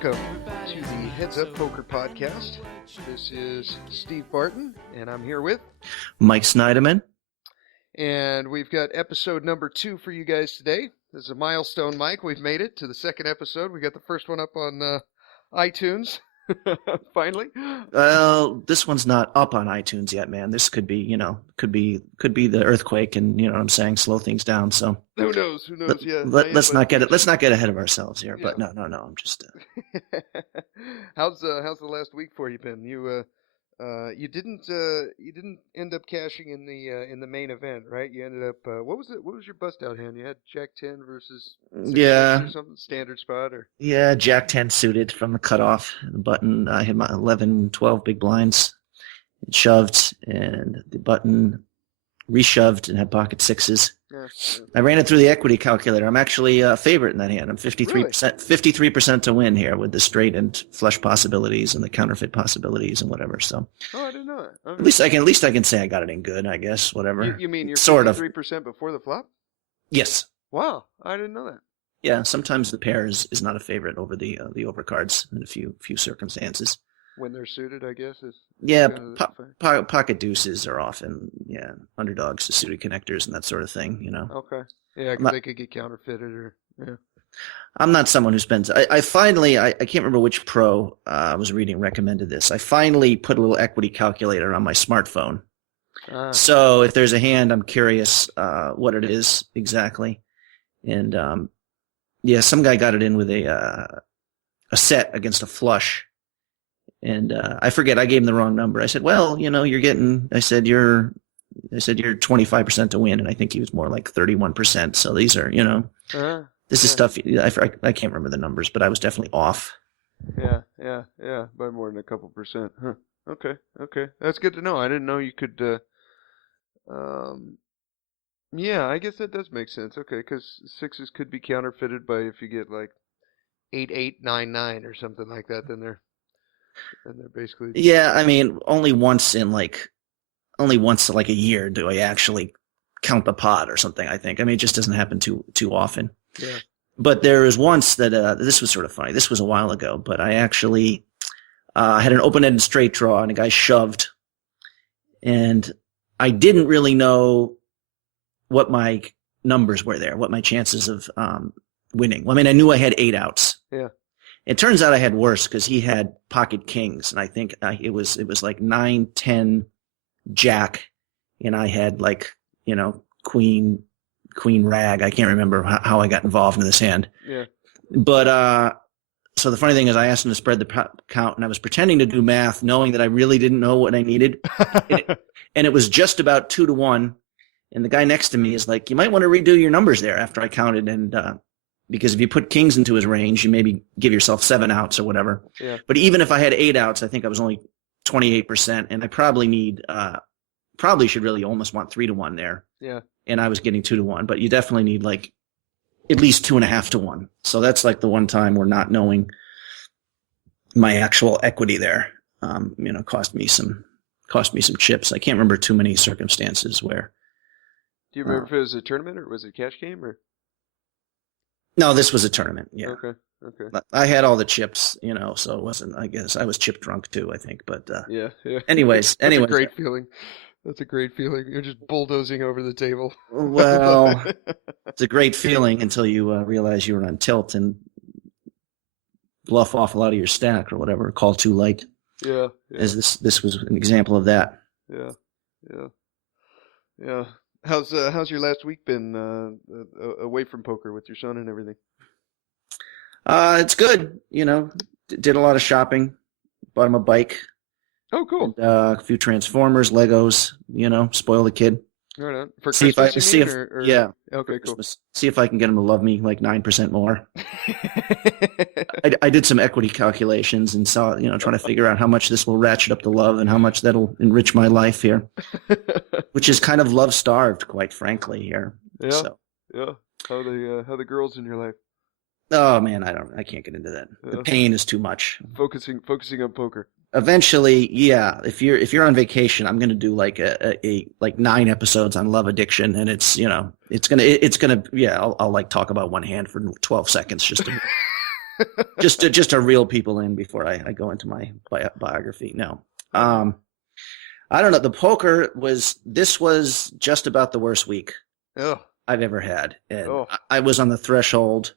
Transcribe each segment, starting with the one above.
Welcome to the Heads Up Poker Podcast. This is Steve Barton, and I'm here with Mike Snyderman. And we've got episode number 2 for you guys today. This is a milestone, Mike. We've made it to the second episode. We got the first one up on iTunes. Finally. Well, this one's not up on iTunes yet, man. This could be the earthquake, and you know what I'm saying, slow things down. So who knows? Let's not get ahead of ourselves here. Yeah. But no. I'm just. How's the last week for you been? You didn't end up cashing in the main event, right? You ended up what was your bust out hand? You had Jack 10 versus 6 or something, standard spot, or Jack 10 suited from the cutoff. The button, I had my 11, 12 big blinds. It shoved, and the button reshoved and had pocket sixes. Yeah. I ran it through the equity calculator. I'm actually a favorite in that hand. I'm 53% to win here with the straight and flush possibilities and the counterfeit possibilities and whatever. So, I didn't know that. Okay. At least I can say I got it in good. I guess whatever. You mean you're sort 53% before the flop? Yes. Wow, I didn't know that. Yeah, sometimes the pair is not a favorite over the overcards in a few circumstances. When they're suited, I guess. Pocket deuces are often underdogs to suited connectors and that sort of thing. You know. Okay. Yeah, because they could get counterfeited or yeah. I'm not someone who spends. I finally I can't remember which pro I was reading recommended this. I finally put a little equity calculator on my smartphone. So if there's a hand, I'm curious what it is exactly. And some guy got it in with a set against a flush. And I forget, I gave him the wrong number. I said, well, you're 25% to win, and I think he was more like 31%. So these are, this is stuff, I can't remember the numbers, but I was definitely off. Yeah, by more than a couple percent. Huh. Okay. That's good to know. I didn't know you could, I guess that does make sense. Okay, because sixes could be counterfeited by if you get like 8-8-9-9 or something like that, then they're basically. Yeah, I mean, only once like a year do I actually count the pot or something. I think. I mean, it just doesn't happen too often. Yeah. But there was once that this was sort of funny. This was a while ago, but I actually had an open-ended straight draw and a guy shoved, and I didn't really know what my numbers were there, what my chances of winning. Well, I mean, I knew I had 8 outs. Yeah. It turns out I had worse because he had pocket kings, and I think it was like 9, 10, Jack, and I had like queen rag. I can't remember how I got involved in this hand. Yeah. But so the funny thing is, I asked him to spread the count, and I was pretending to do math, knowing that I really didn't know what I needed, and it was just about 2-1. And the guy next to me is like, "You might want to redo your numbers there." After I counted, and because if you put kings into his range, you maybe give yourself 7 outs or whatever. Yeah. But even if I had 8 outs, I think I was only 28%, and I probably should really almost want 3-1 there. Yeah. And I was getting 2-1, but you definitely need like at least 2.5-1. So that's like the one time where not knowing my actual equity there, cost me some chips. I can't remember too many circumstances where. Do you remember if it was a tournament or was it a cash game or? No, this was a tournament. Yeah. Okay. I had all the chips, so it wasn't. I guess I was chip drunk too. I think, but yeah. Anyways, That's a great feeling. That's a great feeling. You're just bulldozing over the table. Well, it's a great feeling until you realize you're on tilt and bluff off a lot of your stack or whatever. Call too light. Yeah. As this was an example of that. Yeah. How's your last week been away from poker with your son and everything? It's good. Did a lot of shopping. Bought him a bike. Oh, cool. And, a few Transformers, Legos. Spoil the kid. Right on. For Christmas, yeah. Okay, cool. See if I can get him to love me like 9% more. I did some equity calculations and saw, trying to figure out how much this will ratchet up the love and how much that'll enrich my life here, which is kind of love starved, quite frankly here. Yeah. So. Yeah. How the girls in your life? Oh man, I can't get into that. The pain is too much. Focusing on poker. Eventually, yeah. If you're on vacation, I'm gonna do like a 9 episodes on love addiction, and it's gonna I'll like talk about one hand for 12 seconds just to just to reel people in before I go into my biography. No. I don't know. The poker this was just about the worst week Oh. I've ever had. And Oh. I was on the threshold.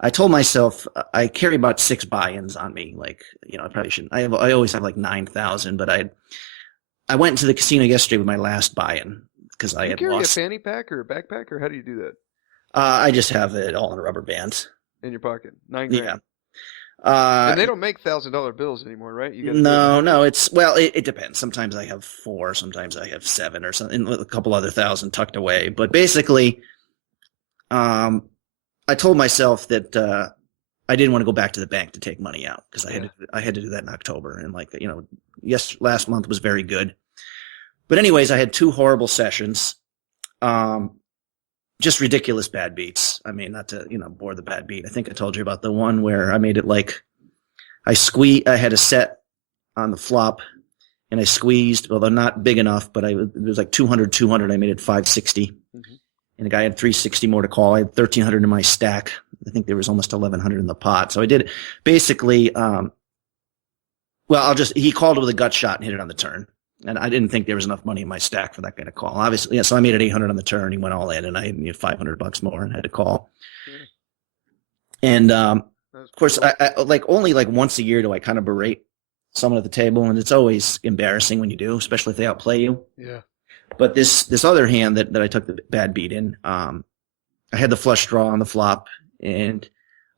I told myself I carry about 6 buy-ins on me. Like, I probably shouldn't. I always have like 9,000, but I went into the casino yesterday with my last buy-in because I had carry lost. a fanny pack or a backpack, or how do you do that? I just have it all in a rubber band In your pocket. $9,000. Yeah. And they don't make $1,000 bills anymore, right? You No. It depends. Sometimes I have 4, sometimes I have 7, or something, a couple other thousand tucked away. But basically, I told myself that I didn't want to go back to the bank to take money out because I had to do that in October, and last month was very good. But anyways, I had 2 horrible sessions. Just ridiculous bad beats. I mean, not to, bore the bad beat. I think I told you about the one where I made it like I had a set on the flop and I squeezed, although not big enough, but it was like 200. I made it 560. Mm-hmm. And the guy had 360 more to call. I had 1,300 in my stack. I think there was almost 1,100 in the pot. So I did basically, he called with a gut shot and hit it on the turn. And I didn't think there was enough money in my stack for that guy to call. Obviously, yeah. So I made it 800 on the turn. He went all in, and I had $500 more and had to call. And of course, I only once a year do I kind of berate someone at the table, and it's always embarrassing when you do, especially if they outplay you. Yeah. But this other hand that I took the bad beat in, I had the flush draw on the flop, and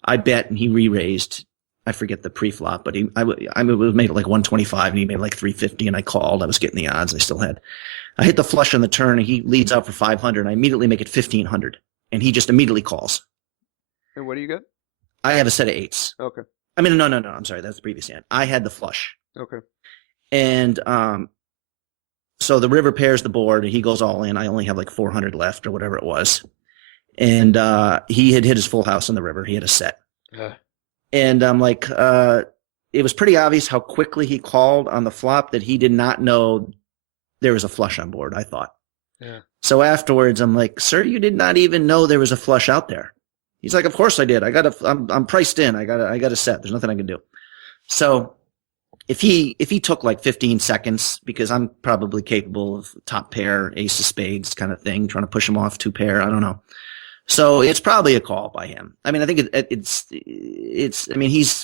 I bet, and he re-raised. I forget the pre-flop, but I made it like 125 and he made like 350 and I called. I was getting the odds. I hit the flush on the turn and he leads out for 500 and I immediately make it 1,500 and he just immediately calls. And what do you get? I have a set of 8s. Okay. I mean, no. I'm sorry. That's the previous hand. I had the flush. Okay. And, so the river pairs the board and he goes all in. I only have like 400 left or whatever it was. And, he had hit his full house on the river. He had a set. And I'm like, it was pretty obvious how quickly he called on the flop that he did not know there was a flush on board, I thought. Yeah. So afterwards, I'm like, sir, you did not even know there was a flush out there. He's like, of course I did. I'm priced in. I got a set. There's nothing I can do. So if he took like 15 seconds, because I'm probably capable of top pair, ace of spades kind of thing, trying to push him off 2 pair. I don't know. So it's probably a call by him. I mean, I think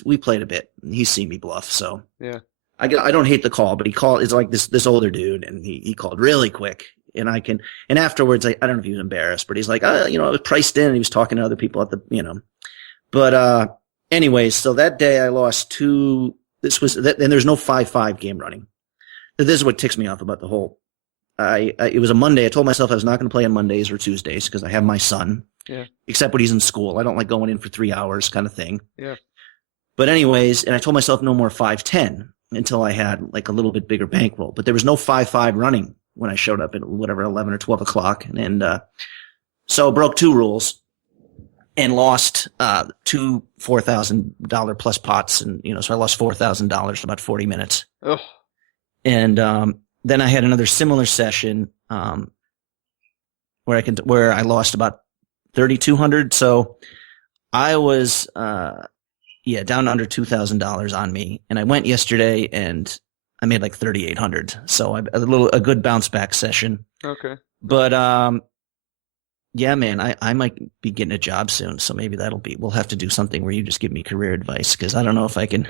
we played a bit. He's seen me bluff. So yeah, I don't hate the call, but he called, it's like this older dude and he called really quick and afterwards, I don't know if he was embarrassed, but he's like, I was priced in and he was talking to other people at the, but, anyways, so that day I lost 2, and there's no 5-5 game running. This is what ticks me off about the whole, it was a Monday. I told myself I was not going to play on Mondays or Tuesdays because I have my son. Yeah. Except when he's in school. I don't like going in for 3 hours kind of thing. Yeah. But anyways, and I told myself no more 5-10 until I had like a little bit bigger bankroll. But there was no 5-5 running when I showed up at 11 or 12 o'clock. And so broke 2 rules and lost 2 $4,000 plus pots. And, so I lost $4,000 in about 40 minutes. Oh. And then I had another similar session where I lost about 3,200. So I was down to under $2,000 on me, and I went yesterday and I made like 3,800. So a good bounce back session. Okay. But yeah, man, I might be getting a job soon, so maybe we'll have to do something where you just give me career advice because I don't know if I can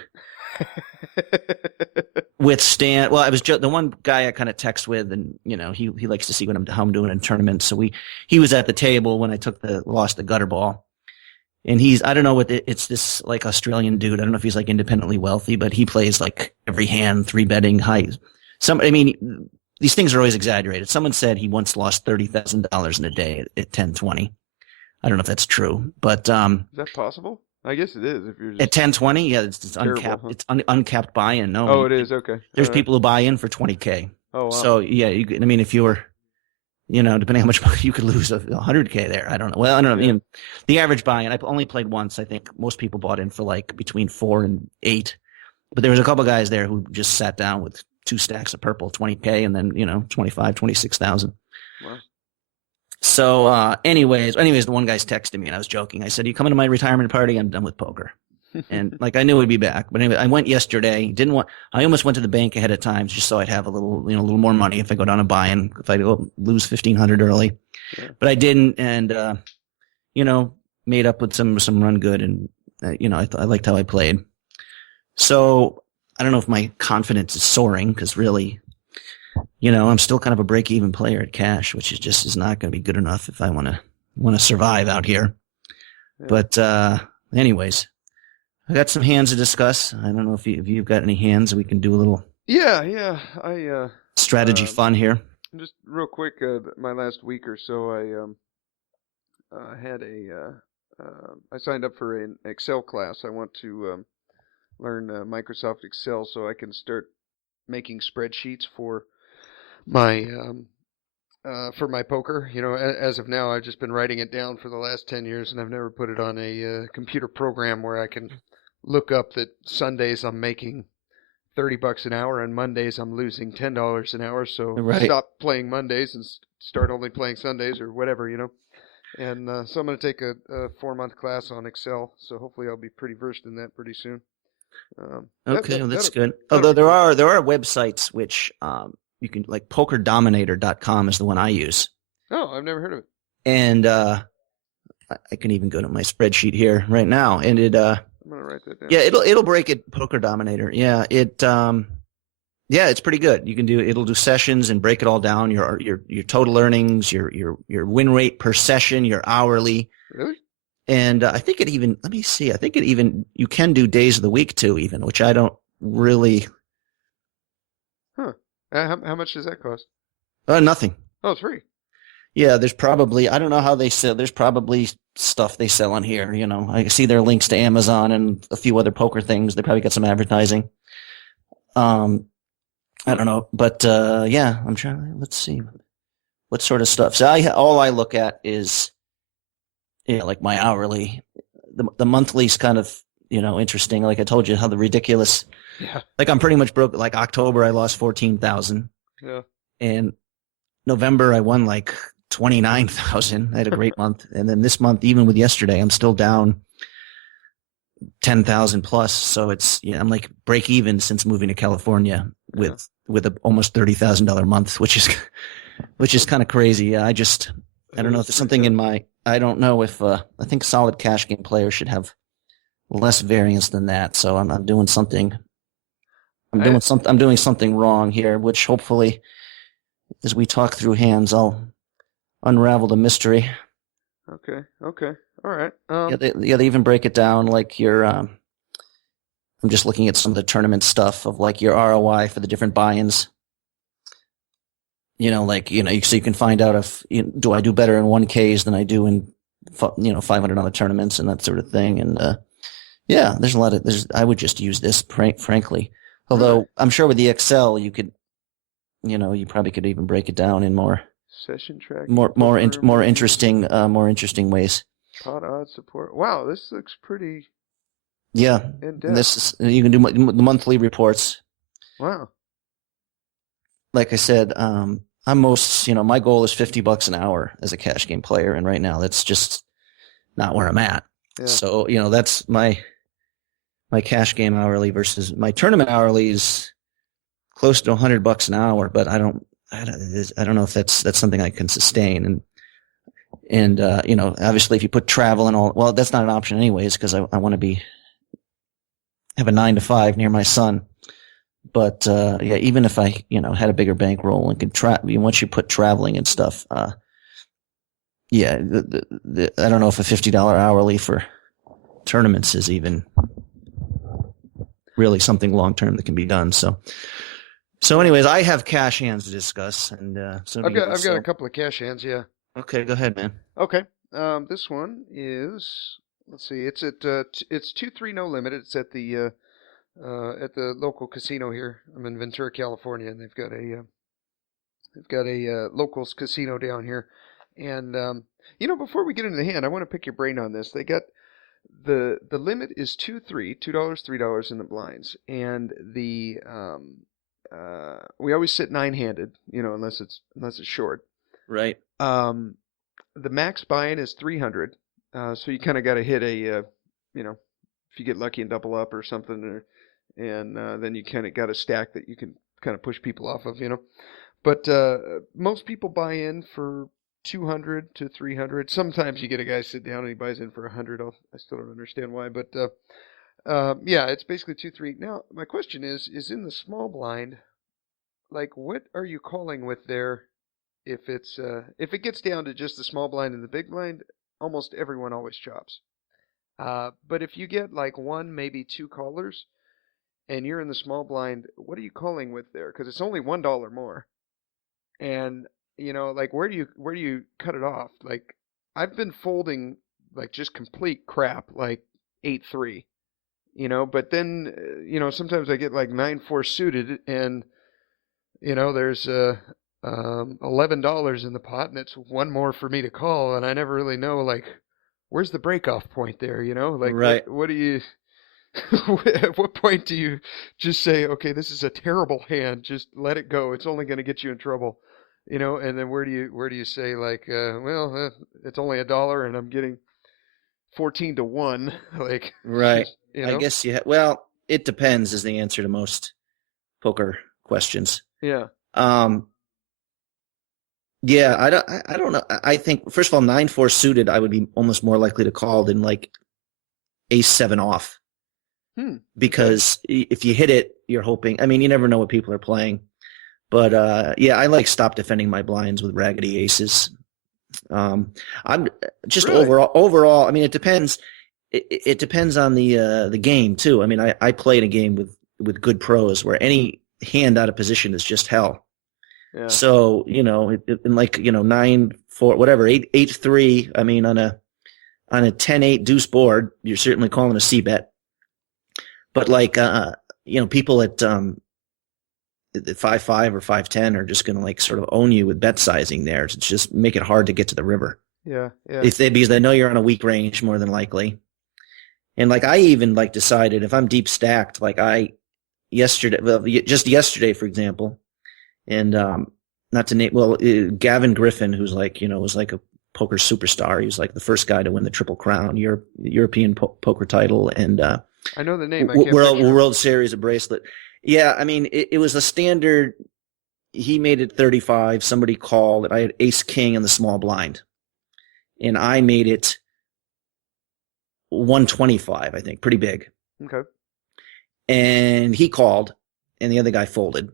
withstand. Well, I was the one guy I kind of text with, and he likes to see how I'm doing in tournaments. So he was at the table when I lost the gutter ball, and I don't know what it's this like Australian dude. I don't know if he's like independently wealthy, but he plays like every hand 3-betting high. These things are always exaggerated. Someone said he once lost $30,000 in a day at 10-20. I don't know if that's true, but is that possible? I guess it is. If you're just at 10-20, yeah, it's uncapped. Huh? It's uncapped buy-in. No. Oh, it is. Okay. There's people who buy in for $20K. Oh, wow. So yeah, if you were, depending on how much money you could lose, $100K there. I don't know. Well, I don't know. Yeah. The average buy-in, I only played once. I think most people bought in for like between 4 and 8, but there was a couple guys there who just sat down with 2 stacks of purple, $20K, and then 26,000. Wow. So, anyways, the one guy's texted me and I was joking. I said, "You coming to my retirement party? I'm done with poker." And like I knew he'd be back, but anyway, I went yesterday. Didn't want. I almost went to the bank ahead of time just so I'd have a little more money if I go down a buy-in. If I lose 1,500 early, Yeah. but I didn't, and made up with some run good, and I liked how I played. So I don't know if my confidence is soaring because really, I'm still kind of a break-even player at cash, which is not going to be good enough if I want to survive out here. Yeah. But anyways, I got some hands to discuss. I don't know if you've got any hands. We can do a little Yeah. strategy fun here. Just real quick, my last week or so, I signed up for an Excel class. I want to learn Microsoft Excel so I can start making spreadsheets my for my poker. As of now, I've just been writing it down for the last 10 years, and I've never put it on a computer program where I can look up that Sundays I'm making $30 an hour and Mondays I'm losing $10 an hour. So Right. stop playing Mondays and start only playing Sundays or whatever. And so I'm going to take a 4-month class on Excel. So hopefully I'll be pretty versed in that pretty soon. Okay, that's good. Although there are websites which you can, like pokerdominator.com is the one I use. Oh, I've never heard of it. And I can even go to my spreadsheet here right now, and I'm gonna write that down. Yeah, it'll break it. Poker Dominator. Yeah, it's pretty good. It'll do sessions and break it all down. Your total earnings, your win rate per session, your hourly. Really? And I think it even, let me see. I think it even, you can do days of the week too, even, which I don't really. Huh? How much does that cost? Nothing. Oh, it's free. Yeah, there's probably, I don't know how they sell. There's probably stuff they sell on here. I see their links to Amazon and a few other poker things. They probably got some advertising. I don't know, but yeah, I'm trying. Let's see, what sort of stuff. So all I look at is, like my hourly. The monthly's kind of interesting. Like I told you, how the ridiculous. Yeah. Like I'm pretty much broke. Like October, I lost 14,000. Yeah. And November, I won like 29,000. I had a great month. And then this month, even with yesterday, I'm still down 10,000 plus. So I'm like break even since moving to California with a almost $30,000 month, which is kind of crazy. I don't know if there's something in I don't know if, I think solid cash game players should have less variance than that. So I'm doing something. I'm doing something wrong here, which hopefully, as we talk through hands, I'll unravel the mystery. Okay. All right. They even break it down like your. I'm just looking at some of the tournament stuff of like your ROI for the different buy-ins. So you can find out if do I do better in 1Ks than I do in $500 tournaments and that sort of thing. And there's a lot of I would just use this frankly. Although I'm sure with the Excel you could, you probably could even break it down in more session track, more interesting ways. Pot odds support. Wow, this looks pretty. Yeah, in depth. this is you can do the monthly reports. Wow. Like I said, I'm my goal is $50 an hour as a cash game player, and right now that's just not where I'm at. Yeah. So that's my cash game hourly versus my tournament hourly is close to $100 an hour, but I don't know if that's something I can sustain. And obviously if you put travel and all, well, that's not an option anyways, because I want to have a 9 to 5 near my son. But even if I had a bigger bankroll and could once you put traveling and stuff, I don't know if a $50 hourly for tournaments is even really something long term that can be done. So anyways, I have cash hands to discuss, and I've got a couple of cash hands. Yeah. Okay, go ahead, man. Okay. This one is, let's see, it's 2-3 no limit. It's at the local casino here. I'm in Ventura, California, and they've got a locals casino down here. And before we get into the hand, I want to pick your brain on this. They got the limit is $2, $3 in the blinds, and the we always sit 9-handed, unless it's short. Right. The max buy-in is 300, so you kind of got to hit a if you get lucky and double up or something, and then you kind of got a stack that you can kind of push people off of, But most people buy in for 200 to 300. Sometimes you get a guy sit down and he buys in for 100. I still don't understand why, but yeah, it's basically 2-3. Now, my question is in the small blind, like what are you calling with there? If it gets down to just the small blind and the big blind, almost everyone always chops. But if you get like one, maybe two callers, and you're in the small blind, what are you calling with there? Because it's only $1 more. And like where do you cut it off? Like I've been folding like just complete crap, like 8-3, but then sometimes I get like 9-4 suited, and there's $11 in the pot, and it's one more for me to call, and I never really know like where's the break off point there, like Right. what do you at what point do you just say, okay, this is a terrible hand, just let it go, it's only going to get you in trouble, and then where do you say like, well, it's only $1 and I'm getting 14-1, like Right. just I guess well, it depends is the answer to most poker questions. yeah, Um, yeah, I don't know. I think first of all, 9-4 suited, I would be almost more likely to call than like ace-7 off, because if you hit it, you're hoping. I mean, you never know what people are playing, but yeah, I like stop defending my blinds with raggedy aces. I'm just really, overall. I mean, it depends. It depends on the game too. I mean, I play in a game with good pros where any hand out of position is just hell. yeah, So, in like, 9-4, whatever, 8-3, I mean, on a 10-8 deuce board, you're certainly calling a C bet. But like, people at 5-5 or 5-10 are just going to like sort of own you with bet sizing there. It's just make it hard to get to the river. yeah, Because they know you're on a weak range more than likely. And like, I even like decided if I'm deep stacked, like just yesterday, for example, and not to name, well, Gavin Griffin, who's like, was like a poker superstar. He was like the first guy to win the Triple Crown, European poker title, and I know the name. I can't picture World Series of bracelet. Yeah, I mean, it was a standard. He made it 35. Somebody called it. I had ace king in the small blind, and I made it 125. I think pretty big. Okay. And he called, and the other guy folded.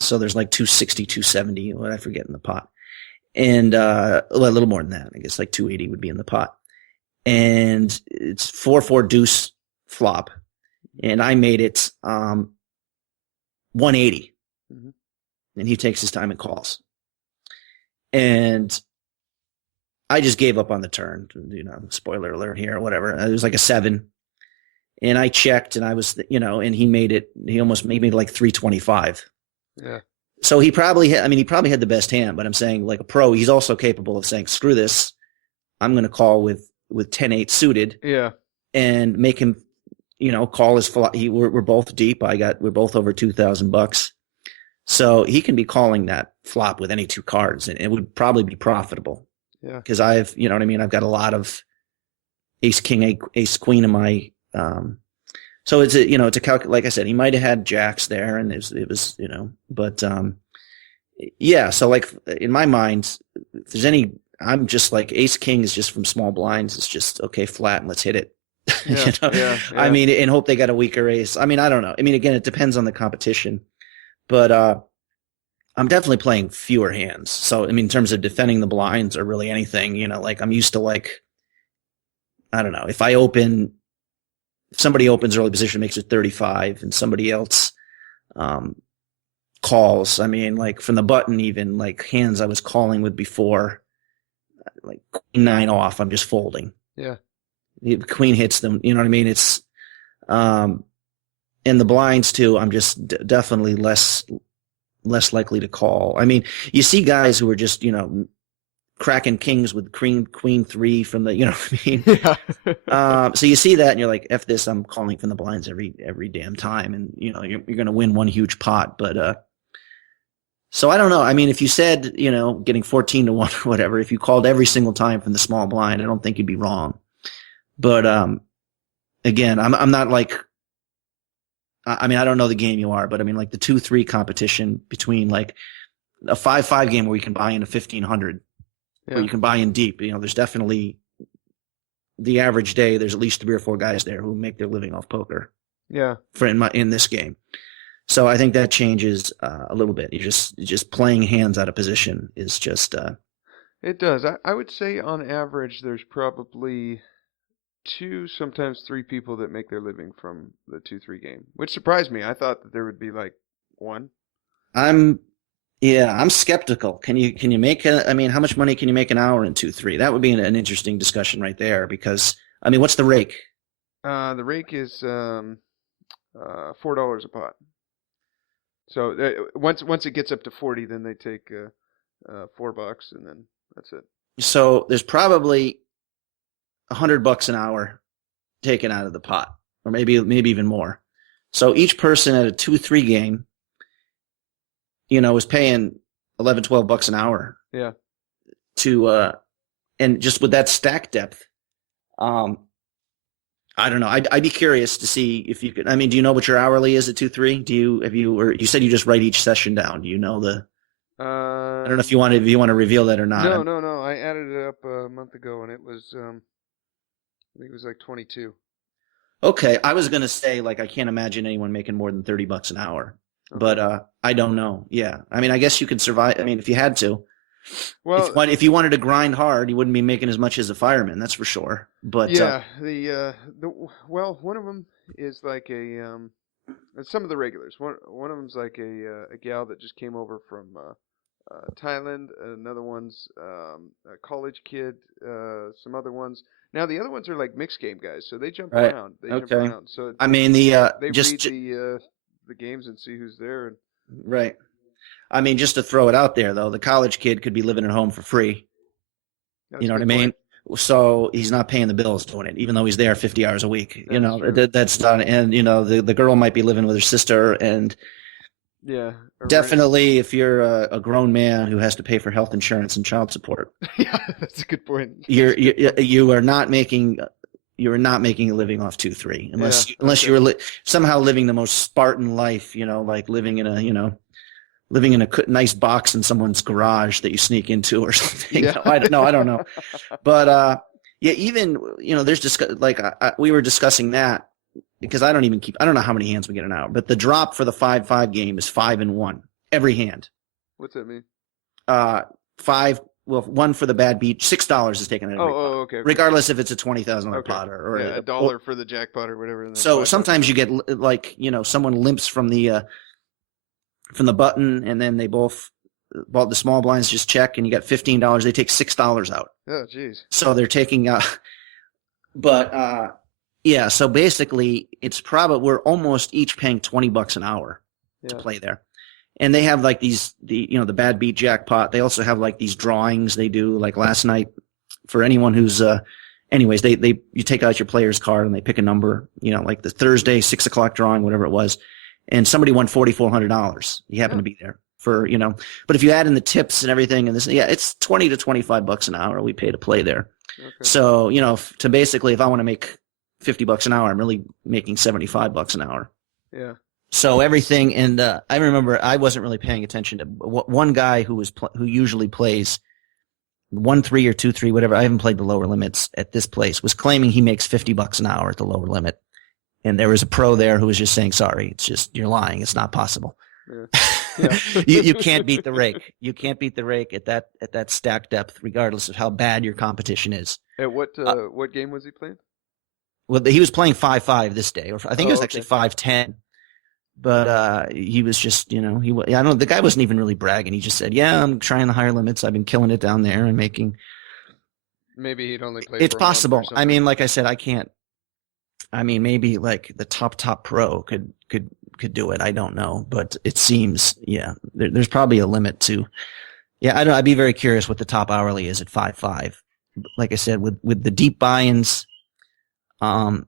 So there's like 260, 270, what I forget in the pot. And well, a little more than that. I guess like 280 would be in the pot. And it's 4-4 deuce flop. And I made it 180. Mm-hmm. And he takes his time and calls. And I just gave up on the turn. Spoiler alert here or whatever. It was like a 7. And I checked, and I was, and he almost made me like 325. Yeah. So he probably had the best hand, but I'm saying like a pro, he's also capable of saying, screw this. I'm going to call with 10-8 suited. Yeah. And make him, call his flop. We're both deep. We're both over $2,000. So he can be calling that flop with any two cards, and it would probably be profitable. Yeah. Cause I've got a lot of ace, king, ace, queen in my, so it's like I said, he might have had jacks there, and it was, but, yeah. So like in my mind, if there's any, I'm just like ace king is just from small blinds. It's just, okay, flat, and let's hit it. Yeah, yeah. I mean, and hope they got a weaker ace. I mean, I don't know. I mean, again, it depends on the competition, but, I'm definitely playing fewer hands. So, I mean, in terms of defending the blinds or really anything, like I'm used to like, I don't know, if somebody opens early position, makes it 35, and somebody else calls. I mean, like from the button, even like hands I was calling with before, like queen 9 off, I'm just folding. Yeah. The queen hits them. You know what I mean? It's in the blinds too. I'm just definitely less likely to call. I mean, you see guys who are just cracking kings with queen 3 from the, what I mean? Yeah. So you see that and you're like, F this, I'm calling from the blinds every damn time. And you're going to win one huge pot. But, so I don't know. I mean, if you said, getting 14-1 or whatever, if you called every single time from the small blind, I don't think you'd be wrong. But, again, I'm not like, I mean, I don't know the game you are, but I mean, like the 2-3 competition between like a 5-5 game where you can buy in a 1,500, where you can buy in deep. There's definitely the average day. There's at least 3 or 4 guys there who make their living off poker. Yeah. In this game, so I think that changes a little bit. You're just playing hands out of position is just. It does. I would say on average, there's probably 2, sometimes 3 people that make their living from the 2-3 game, which surprised me. I thought that there would be like 1. I'm skeptical. Can you make I mean, how much money can you make an hour in 2-3? That would be an interesting discussion right there, because I mean, what's the rake? The rake is $4 a pot. So once it gets up to 40, then they take $4, and then that's it. So there's probably $100 an hour taken out of the pot, or maybe even more. So each person at a 2-3 game, is paying $11-12 an hour. Yeah. To and just with that stack depth, I don't know. I'd be curious to see if you could. I mean, do you know what your hourly is at 2-3? Or you said you just write each session down? Do you know the? I don't know if you want to reveal that or not. No. I added it up a month ago, and it was I think it was like 22. Okay, I was gonna say, like, I can't imagine anyone making more than $30 an hour, but I don't know. Yeah, I mean, I guess you could survive. I mean, if you had to. Well, if you wanted to grind hard, you wouldn't be making as much as a fireman. That's for sure. But yeah, one of them is like some of the regulars. One of them's like a gal that just came over from Thailand. Another one's a college kid. Some other ones. Now the other ones are like mixed game guys, so they jump around. Jump around. So I mean, they read the games and see who's there. Right. I mean, just to throw it out there, though, the college kid could be living at home for free. You know what I mean? So he's not paying the bills doing it, even though he's there 50 hours a week. That's done. And, the girl might be living with her sister. And definitely if you're a grown man who has to pay for health insurance and child support. Yeah, that's a good point. You are not making a living off 2-3 unless you were somehow living the most Spartan life, like living in a nice box in someone's garage that you sneak into or something. Yeah. I don't know. But, even, there's we were discussing that because I don't know how many hands we get an hour, but the drop for the 5-5 game is 5-1 every hand. What's that mean? 1 for the bad beat. $6 is taken out of okay. Regardless if it's a $20,000 pot or $1 for the jackpot or whatever. So sometimes you get someone limps from the button, and then they both the small blinds just check, and you got $15. They take $6 out. Oh, geez. So they're taking so basically it's probably we're almost each paying $20 an hour to play there. And they have like the bad beat jackpot. They also have like these drawings they do, like last night, for anyone who's anyways, you take out your player's card and they pick a number, like the Thursday 6 o'clock drawing, whatever it was. And somebody won $4,400. You happen to be there but if you add in the tips and everything, and it's $20 to $25 an hour we pay to play there. Okay. So, to basically, if I want to make $50 an hour, I'm really making $75 an hour. Yeah. So everything, and I remember I wasn't really paying attention to one guy who usually plays 1-3 or 2-3, whatever. I haven't played the lower limits at this place. Was claiming he makes $50 an hour at the lower limit. And there was a pro there who was just saying, sorry, it's just, you're lying. It's not possible. Yeah. You can't beat the rake. You can't beat the rake at that stack depth, regardless of how bad your competition is. At what game was he playing? Well, he was playing 5-5 this day, or I think it was actually 5-10. But he was just, I don't know, the guy wasn't even really bragging. He just said, yeah, I'm trying the higher limits. I've been killing it down there and making. Maybe he'd only play. It's possible. I mean, like I said, I can't. I mean, maybe like the top pro could do it. I don't know, but it seems, there's probably a limit to. Yeah, I'd be very curious what the top hourly is at 5-5. Like I said, with the deep buy-ins, I mean,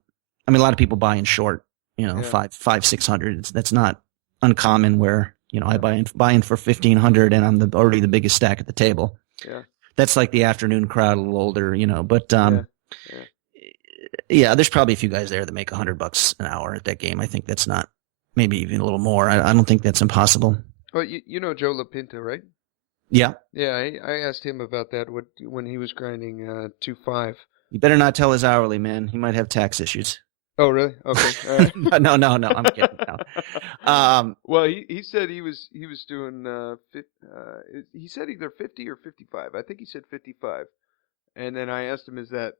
a lot of people buy in short, 500-600. That's not uncommon where, I buy in for 1,500 and I'm already the biggest stack at the table. Yeah. That's like the afternoon crowd, a little older, but, yeah, there's probably a few guys there that make $100 an hour at that game. I think that's not, maybe even a little more. I don't think that's impossible. Well, you know Joe LaPinta, right? Yeah. Yeah, I asked him about that when he was grinding 2.5. You better not tell his hourly, man. He might have tax issues. Oh, really? Okay, all right. No. I'm kidding. No. Well, he said he was doing he said either 50 or 55. I think he said 55. And then I asked him, "Is that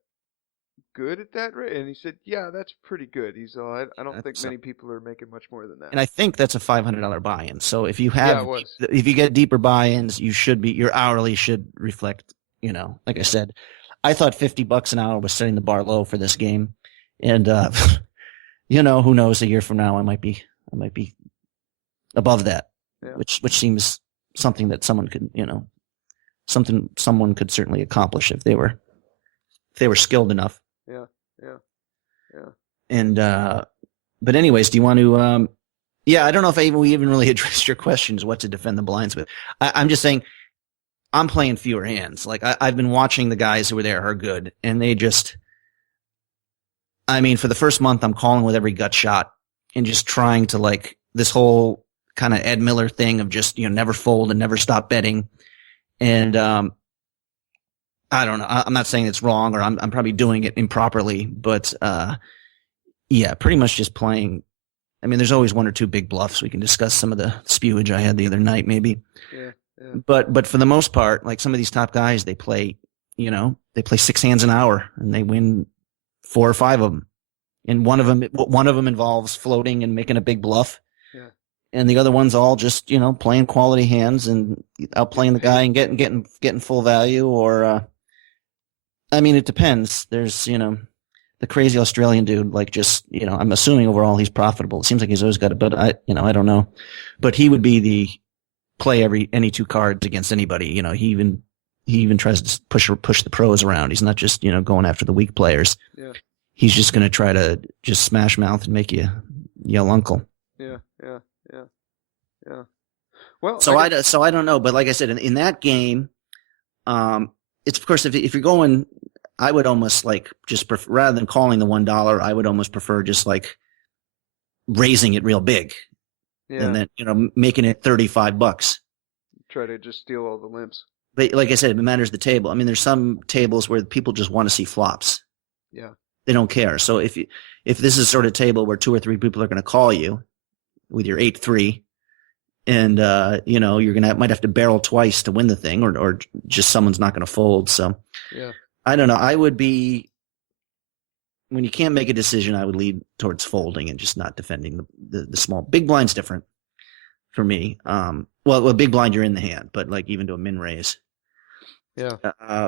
good at that rate?" And he said, "Yeah, that's pretty good." He's all, I don't think so, many people are making much more than that. and I think that's a $500 buy-in. So Yeah, it was. if you get deeper buy-ins, your hourly should reflect, like I said, I thought $50 an hour was setting the bar low for this game. And, who knows, a year from now, I might be above that, Yeah. which seems something that someone could, something someone could certainly accomplish if they were skilled enough. Yeah. Yeah. Yeah. And, but anyways, do you want to, yeah, I don't know if we even really addressed your questions, what to defend the blinds with. I'm just saying, I'm playing fewer hands. Like I've been watching the guys who were there are good, and they just, I mean, for the first month, I'm calling with every gut shot and just trying to, like, this whole kind of Ed Miller thing of just, never fold and never stop betting. And, I don't know. I'm not saying it's wrong, or I'm probably doing it improperly, but, yeah, pretty much just playing. I mean, there's always one or two big bluffs. We can discuss some of the spewage I had the other night, maybe. Yeah. Yeah. But for the most part, like some of these top guys, they play 6 hands an hour and they win 4 or 5 of them. And one of them involves floating and making a big bluff. Yeah. And the other one's all just, playing quality hands and outplaying the guy and getting full value. Or, I mean, it depends. There's, the crazy Australian dude, like, just, I'm assuming overall he's profitable. It seems like he's always got it, but I don't know. But he would be the play any 2 cards against anybody. He even tries to push the pros around. He's not just, going after the weak players. Yeah. He's just going to try to just smash mouth and make you yell uncle. Yeah. Yeah. Yeah. Yeah. Well, so I don't know, but like I said, in that game, it's, of course, if you're going, I would almost like just prefer, rather than calling the $1, I would almost prefer just like raising it real big, and then making it $35. Try to just steal all the limps. But like I said, it matters the table. I mean, there's some tables where people just want to see flops. Yeah. They don't care. So if this is sort of table where 2 or 3 people are going to call you with your 8-3, and you're might have to barrel twice to win the thing, or just someone's not going to fold. So yeah, I don't know. I would be, when you can't make a decision, I would lead towards folding and just not defending the small. Big blind's different for me. Well, big blind, you're in the hand, but like even to a min raise. Yeah.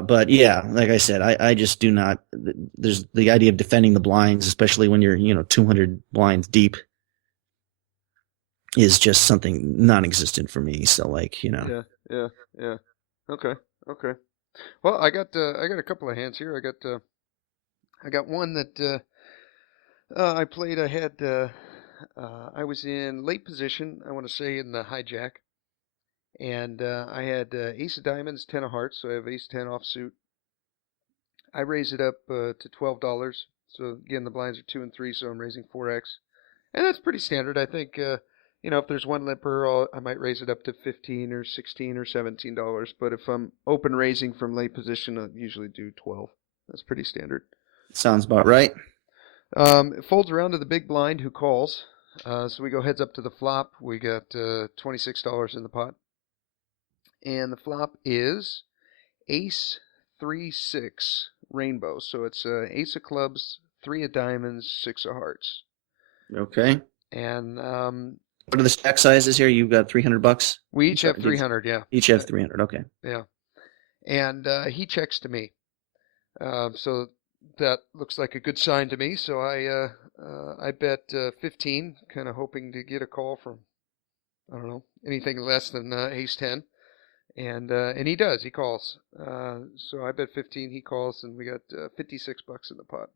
But yeah, like I said, I just do not. There's the idea of defending the blinds, especially when you're 200 blinds deep, is just something non-existent for me. So like Yeah. Okay. Well, I got a couple of hands here. I got one that I played. I was in late position, I want to say, in the hijack, and I had ace of diamonds, 10 of hearts, so I have ace 10 offsuit. I raise it up to $12. So again, the blinds are 2 and 3, so I'm raising 4x, and that's pretty standard. I think if there's one limper, I might raise it up to 15 or 16 or $17. But if I'm open raising from late position, I usually do 12. That's pretty standard. Sounds about right. It folds around to the big blind, who calls. So we go heads up to the flop. We got $26 in the pot. And the flop is ace 3-6 rainbow. So it's ace of clubs, 3 of diamonds, 6 of hearts. Okay. And what are the stack sizes here? You've got $300. We each have 300. Yeah. Each have 300. Okay. Yeah. And he checks to me. So that looks like a good sign to me. So I bet 15, kind of hoping to get a call from, I don't know, anything less than ace 10. And he does. He calls. So I bet 15. He calls, and we got $56 in the pot.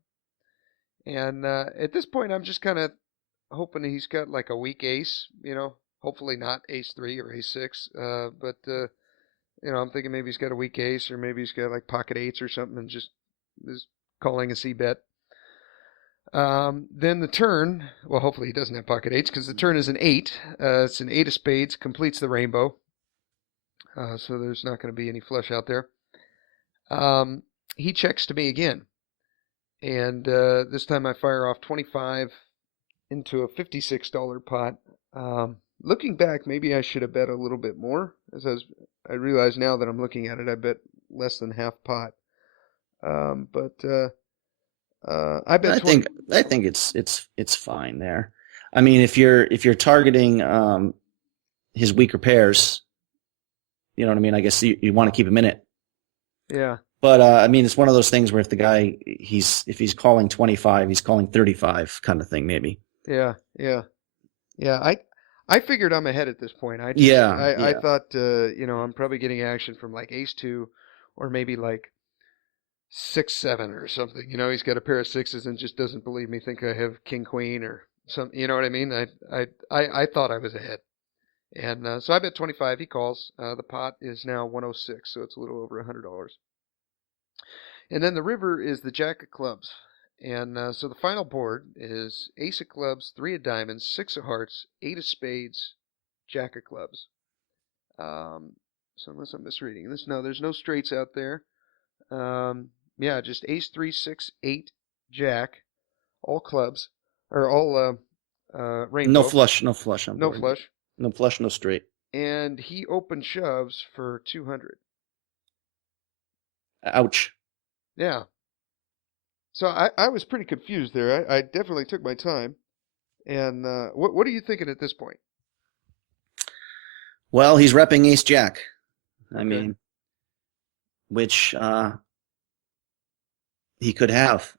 And at this point, I'm just kind of hoping he's got like a weak ace. Hopefully not ace 3 or ace 6. But I'm thinking maybe he's got a weak ace, or maybe he's got like pocket eights or something, and just is calling a c bet. Then the turn, well, hopefully he doesn't have pocket eights because the turn is an eight. It's an eight of spades, completes the rainbow. So there's not going to be any flush out there. He checks to me again. And this time I fire off 25 into a $56 pot. Looking back, maybe I should have bet a little bit more. I realize now that I'm looking at it, I bet less than half pot. But I bet I 20. think it's fine there. I mean, if you're targeting his weaker pairs, you know what I mean. I guess you want to keep him in it. Yeah. But I mean, it's one of those things where if the guy if he's calling 25, he's calling 35, kind of thing, maybe. Yeah. Yeah. Yeah. I figured I'm ahead at this point. I thought I'm probably getting action from like ace two, or maybe like 6-7 or something. He's got a pair of sixes and just doesn't believe me. Think I have king queen or some. You know what I mean? I thought I was ahead, and so I bet 25. He calls. The pot is now 106, so it's a little over $100. And then the river is the jack of clubs. And so the final board is ace of clubs, three of diamonds, six of hearts, eight of spades, jack of clubs. So unless I'm misreading this, no, there's no straights out there. Yeah, just ace, three, six, eight, jack, all clubs, or all rainbow. No flush on no board. flush. No flush, no straight. And he open shoves for 200. Ouch. Yeah. So I was pretty confused there. I definitely took my time. And what are you thinking at this point? Well, he's repping ace jack. I Okay. mean, which he could have.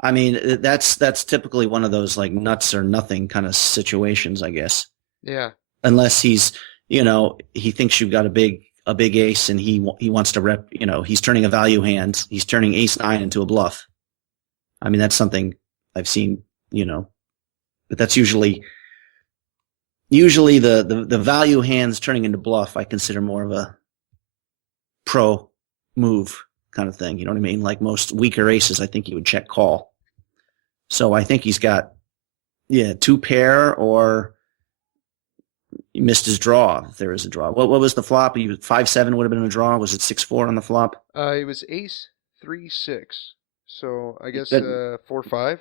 I mean, that's typically one of those like nuts or nothing kind of situations, I guess. Yeah. Unless he's, he thinks you've got a big ace and he wants to rep, he's turning a value hand. He's turning ace nine into a bluff. I mean, that's something I've seen, but that's usually the value hands turning into bluff. I consider more of a pro move kind of thing. You know what I mean? Like most weaker aces, I think he would check call. So I think he's got, two pair, or he missed his draw if there is a draw. What was the flop? 5-7 would have been a draw. Was it 6-4 on the flop? It was ace 3-6. So I guess 4-5.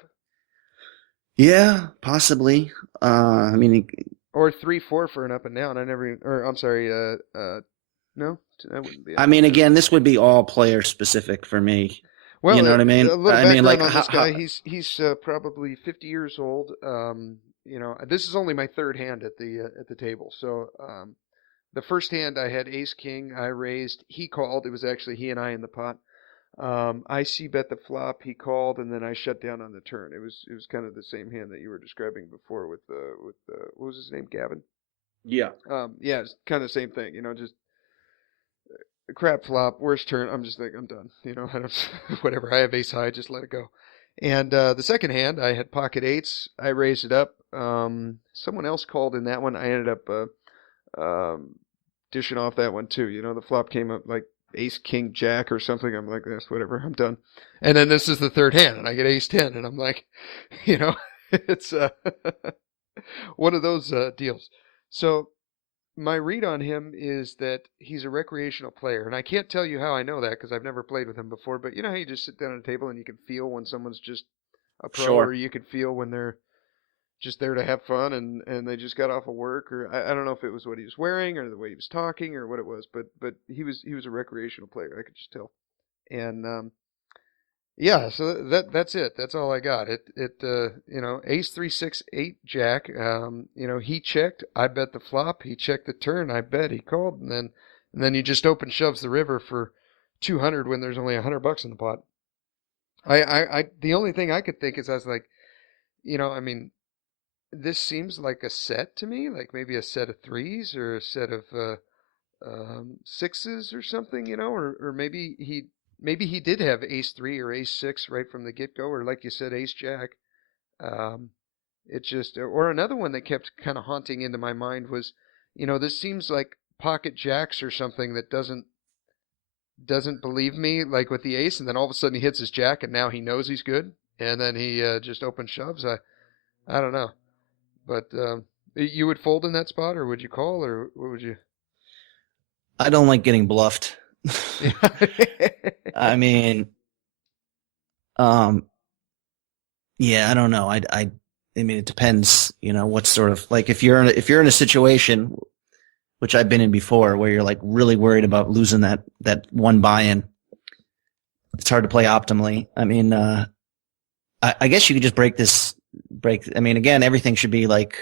Yeah, possibly. I mean, or 3-4 for an up and down. I'm sorry. No, that wouldn't be. I mean, again, this would be all player specific for me. Well, you know what I mean? A little background on this guy. He's probably 50 years old. This is only my third hand at the table. So the first hand I had ace king. I raised. He called. It was actually he and I in the pot. I see bet the flop. He called, and then I shut down on the turn. It was kind of the same hand that you were describing before with what was his name, Gavin? Yeah. Yeah, it's kind of the same thing. Just crap flop, worst turn. I'm just like, I'm done. I don't, whatever. I have ace high, just let it go. And the second hand, I had pocket eights. I raised it up. Someone else called in that one. I ended up dishing off that one too. The flop came up like ace king jack or something. I'm like, that's whatever. I'm done. And then this is the third hand, and I get ace 10, and I'm like, it's one of those deals. So my read on him is that he's a recreational player, and I can't tell you how I know that because I've never played with him before. But you know how you just sit down at a table and you can feel when someone's just a pro, Sure. or you can feel when they're just there to have fun and they just got off of work, or I don't know if it was what he was wearing or the way he was talking or what it was, but he was a recreational player. I could just tell, and yeah, so that's it. That's all I got. Ace 3-6-8 jack. He checked. I bet the flop. He checked the turn. I bet he called, and then you just open shoves the river for 200 when there's only $100 in the pot. The only thing I could think is I was like, I mean, this seems like a set to me, like maybe a set of threes or a set of sixes or something, or maybe he did have ace three or ace six right from the get go, or like you said, ace jack. It just, or another one that kept kind of haunting into my mind was, this seems like pocket jacks or something that doesn't believe me, like with the ace, and then all of a sudden he hits his jack, and now he knows he's good. and then he just open shoves. I don't know, but you would fold in that spot, or would you call, or what would you? I don't like getting bluffed. Yeah. I mean, um, yeah, I don't know. I mean, it depends. What sort of like if you're in a situation, which I've been in before, where you're like really worried about losing that one buy-in. It's hard to play optimally. I mean, I guess you could just break. I mean, again, everything should be like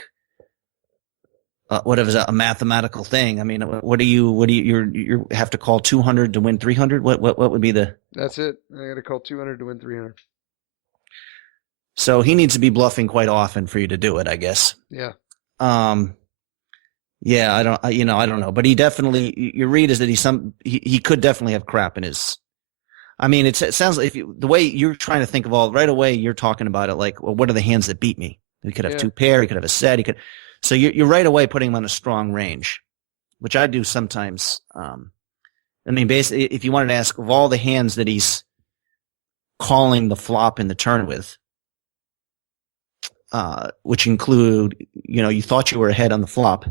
what is a mathematical thing? I mean, you have to call 200 to win 300? What would be the? That's it. I got to call 200 to win 300. So he needs to be bluffing quite often for you to do it, I guess. Yeah. Um, yeah, I don't know, but he definitely, your read is that he could definitely have crap in his. I mean, it sounds like the way you're trying to think of right away, you're talking about it like, well, what are the hands that beat me? He could have Yeah. two pair, he could have a set, so you're right away putting him on a strong range, which I do sometimes. I mean, basically, if you wanted to ask of all the hands that he's calling the flop in the turn with, which include, you thought you were ahead on the flop,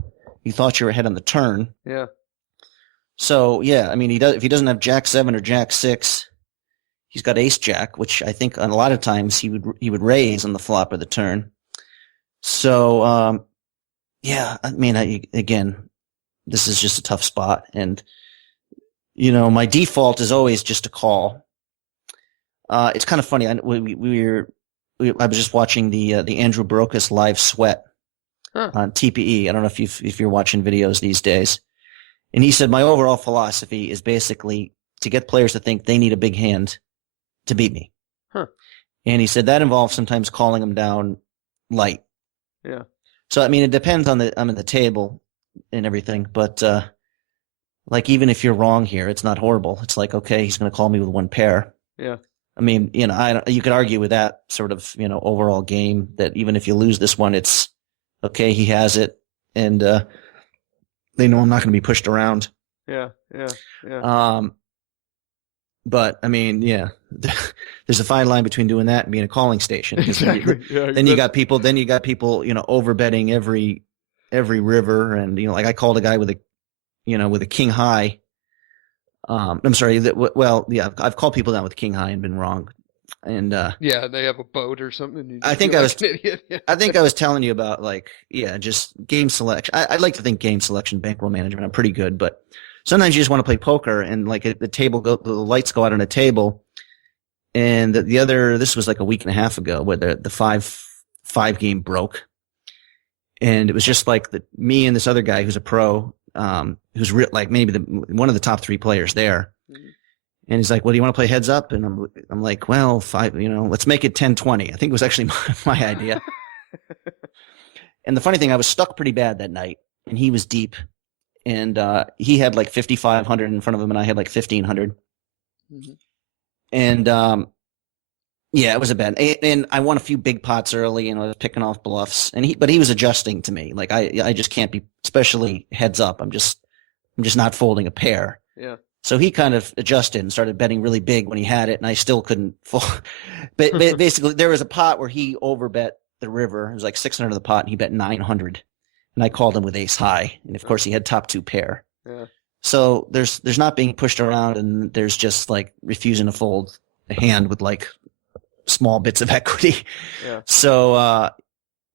you thought you were ahead on the turn. Yeah. So yeah, I mean, if he doesn't have Jack 7 or Jack 6, he's got Ace Jack, which I think on a lot of times he would raise on the flop or the turn. So yeah, I mean, again, this is just a tough spot, and my default is always just to call. It's kind of funny. I was just watching the Andrew Brokus live sweat on TPE. I don't know if you're watching videos these days. And he said my overall philosophy is basically to get players to think they need a big hand to beat me. And he said that involves sometimes calling them down light. Yeah. So I mean, it depends on I'm in the table and everything, but like even if you're wrong here, it's not horrible. It's like, okay, he's going to call me with one pair. Yeah. I mean, you could argue with that sort of, overall game that even if you lose this one, it's okay. He has it, and they know I'm not going to be pushed around. Yeah. Yeah. But I mean, yeah, there's a fine line between doing that and being a calling station. Exactly. Yeah. Then you got people, over betting every river, and like I called a guy with a king high. I'm sorry. Yeah, I've called people down with king high and been wrong. And yeah, they have a boat or something. I think an idiot. Yeah. I think I was telling you about just game selection. I'd like to think game selection, bankroll management, I'm pretty good, but sometimes you just want to play poker, and like the lights go out on a table, and this was like a week and a half ago where the five game broke, and it was just like me and this other guy who's a pro. Who's like maybe one of the top 3 players there. Mm-hmm. And he's like, well, do you want to play heads up? And I'm like, well, 5, let's make it 10-20. I think it was actually my idea. And the funny thing, I was stuck pretty bad that night, and he was deep, and he had like 5,500 in front of him, and I had like 1,500. Mm-hmm. And yeah, it was a bad. And I won a few big pots early, and I was picking off bluffs. But he was adjusting to me. Like I just can't be, especially heads up. I'm just not folding a pair. Yeah. So he kind of adjusted and started betting really big when he had it, and I still couldn't fold. But basically, there was a pot where he overbet the river. It was like 600 of the pot, and he bet 900. And I called him with ace high, and of course he had top 2 pair. Yeah. So there's not being pushed around, and there's just like refusing to fold a hand with like small bits of equity. Yeah. So,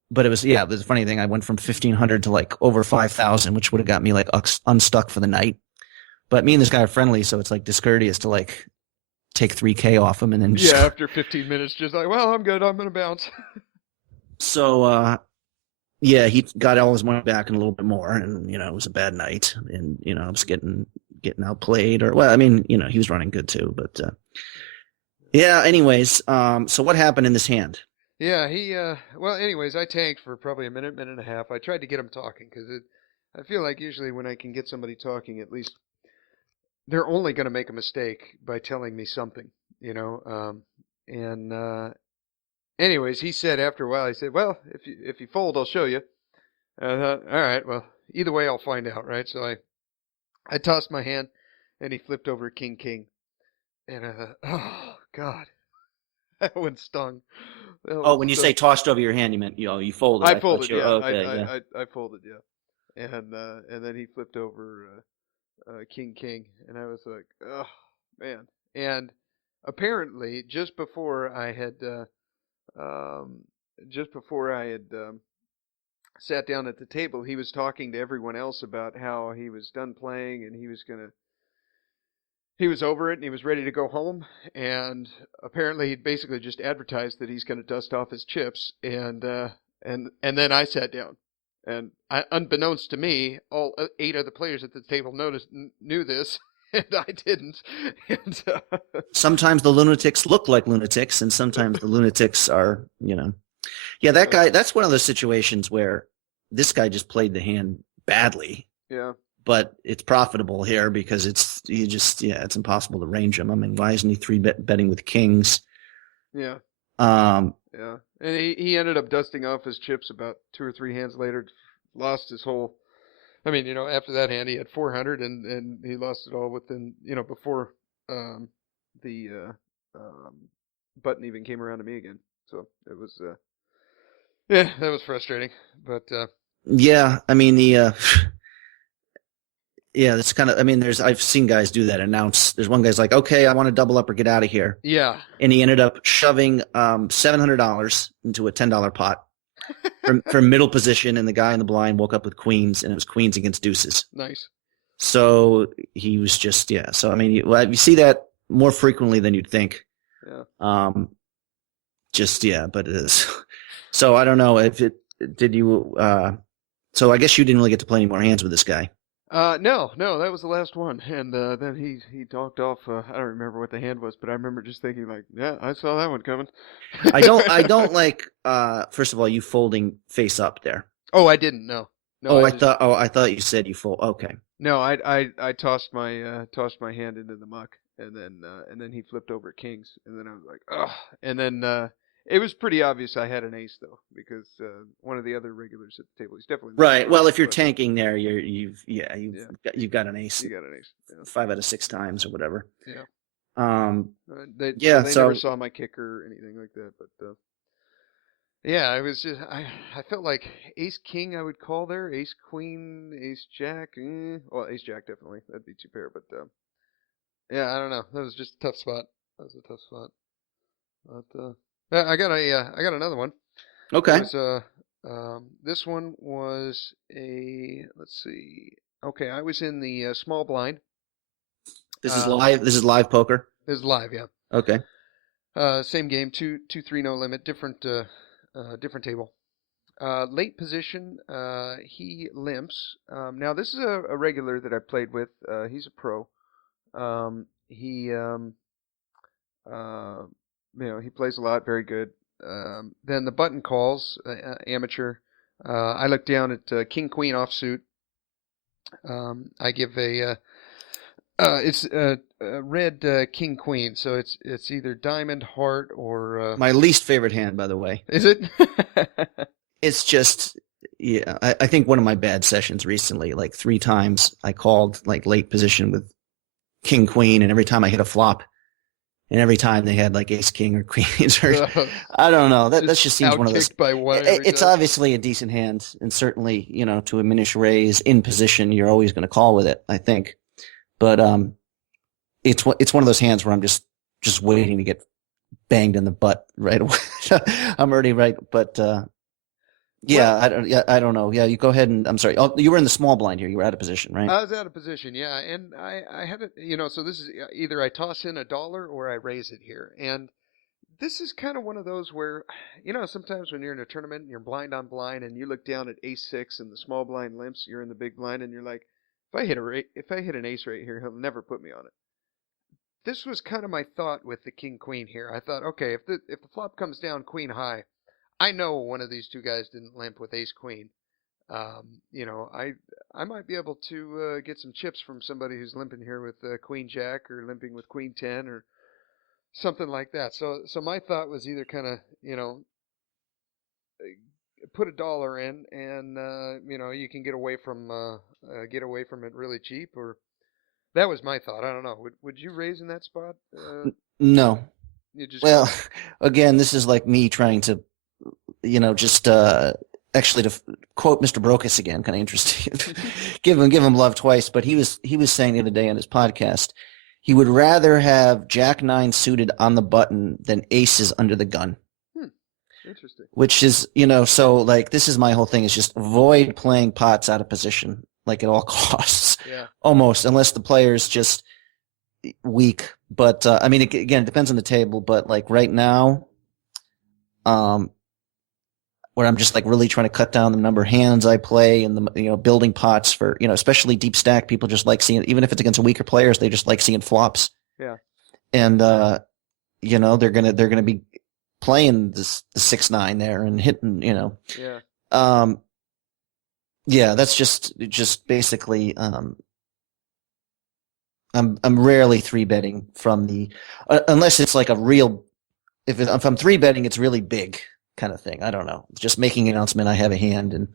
but it was a funny thing. I went from 1,500 to like over 5,000, which would have got me like unstuck for the night. But me and this guy are friendly, so it's like discourteous to like take 3K off him and then just after 15 minutes, just like, well, I'm good. I'm gonna bounce. So, yeah, he got all his money back and a little bit more, and it was a bad night, and I was getting outplayed, or well, I mean, he was running good too, but. Yeah, anyways, so what happened in this hand? Yeah, anyways, I tanked for probably a minute and a half. I tried to get him talking because I feel like usually when I can get somebody talking, at least they're only going to make a mistake by telling me something, anyways, he said after a while, he said, well, if you fold, I'll show you. I thought, all right, well, either way, I'll find out, right? So I tossed my hand, and he flipped over king. And I thought, oh, God. That one stung. That Oh, one when you say stung. tossed over your hand, you meant you folded. I I thought folded, you. yeah. Oh, I okay, yeah. I I, I folded, yeah. And then he flipped over King King, and I was like, oh man. And apparently, um, just before I had sat down at the table, he was talking to everyone else about how he was done playing and he was over it and he was ready to go home. And apparently, he'd basically just advertised that he's going to dust off his chips. And then I sat down. And unbeknownst to me, all eight other players at the table knew this, and I didn't. And Sometimes the lunatics look like lunatics, and sometimes the lunatics are, Yeah, that guy. That's one of those situations where this guy just played the hand badly, yeah, but it's profitable here because it's impossible to range him. I mean, why isn't he betting with kings? yeah, Um, yeah. And he ended up dusting off his chips about two or three hands later, lost his whole. I mean, after that hand, he had 400, and he lost it all within, before um, the button even came around to me again. So it was, yeah, that was frustrating. But yeah, I mean yeah, that's kind of. I mean, I've seen guys do that. There's one guy's like, okay, I want to double up or get out of here, yeah, and he ended up shoving $700 into a $10 pot for middle position, and the guy in the blind woke up with queens, and it was queens against deuces. nice. So he was just, yeah. So I mean, you see that more frequently than you'd think. Yeah. Just yeah, but it is. So I don't know if it did you. So I guess you didn't really get to play any more hands with this guy. No, that was the last one, and then he talked off. I don't remember what the hand was, but I remember just thinking like, yeah, I saw that one coming. I don't like. First of all, you folding face up there. Oh, I didn't. No, no, Oh, I I just thought. Oh, I thought you said you fold. Okay. no, I tossed my hand into the muck, and then he flipped over kings, and then I was like, oh, and then it was pretty obvious I had an ace though, because one of the other regulars at the table, he's definitely not Right. pro, Well, if you're but tanking there, yeah, you've got an ace you got an ace. Yeah, 5 out of 6 times or whatever. yeah. Um. So Yeah. they never So saw my kicker or anything like that, but yeah, I was just I felt like ace king I would call there, ace queen, ace jack. Well, ace jack definitely, that'd be two pair, but yeah, I don't know. That was just a tough spot. That was a tough spot. But yeah, I got another one. It okay. was this one was a, let's see. Okay, I was in the small blind. This is Uh, live. This is live poker. this is live, yeah. Okay. Same game, two three no limit, different table. Late position, he limps. Now this is a regular that I played with. He's a pro. He uh, he plays a lot, very good. Then the button calls, amateur. I look down at King Queen offsuit. I give it's red King Queen, so it's either diamond, heart, or My least favorite hand, by the way. is it? It's just, yeah. I think one of my bad sessions recently, like 3 times, I called like late position with King Queen, and every time I hit a flop, and every time they had like Ace King or Queens, or I don't know. That just seems one of those. Outkicked by one every It's time. obviously a decent hand, and certainly to a minish raise in position, you're always going to call with it, I think. But it's one of those hands where I'm just waiting to get banged in the butt right away. I'm already right, but yeah, Well, I don't know. Yeah, you go ahead and I'm sorry. Oh, you were in the small blind here. You were out of position, right? I was out of position, yeah, and I had it, so this is either I toss in a dollar or I raise it here, and this is kind of one of those where, sometimes when you're in a tournament and you're blind on blind and you look down at ace six and the small blind limps, you're in the big blind and you're like, if I hit an ace right here, he'll never put me on it. This was kind of my thought with the king queen here. I thought, okay, if the flop comes down queen high, I know one of these two guys didn't limp with ace queen. I might be able to get some chips from somebody who's limping here with queen jack or limping with queen 10 or something like that. So my thought was either kind of put a dollar in and you can get away from it really cheap, or that was my thought. I don't know. Would you raise in that spot? No, You just Well, call? again, this is like me trying to, just actually to quote Mr. Brokus again, kind of interesting. Give him love twice, but he was saying the other day on his podcast, he would rather have Jack nine suited on the button than aces under the gun. Hmm. Interesting. Which is, so like this is my whole thing is just avoid playing pots out of position, like at all costs, Yeah. almost, unless the player's just weak. But I mean, again, it depends on the table. But like right now, um, where I'm just like really trying to cut down the number of hands I play and the building pots for especially deep stack. People just like seeing, even if it's against weaker players, they just like seeing flops. Yeah. And they're gonna be playing the 6-9 there and hitting. Yeah. Um, yeah, that's just basically. I'm rarely three betting from the unless it's like a real. If I'm three betting, it's really big kind of thing. I don't know. Just making an announcement. I have a hand, and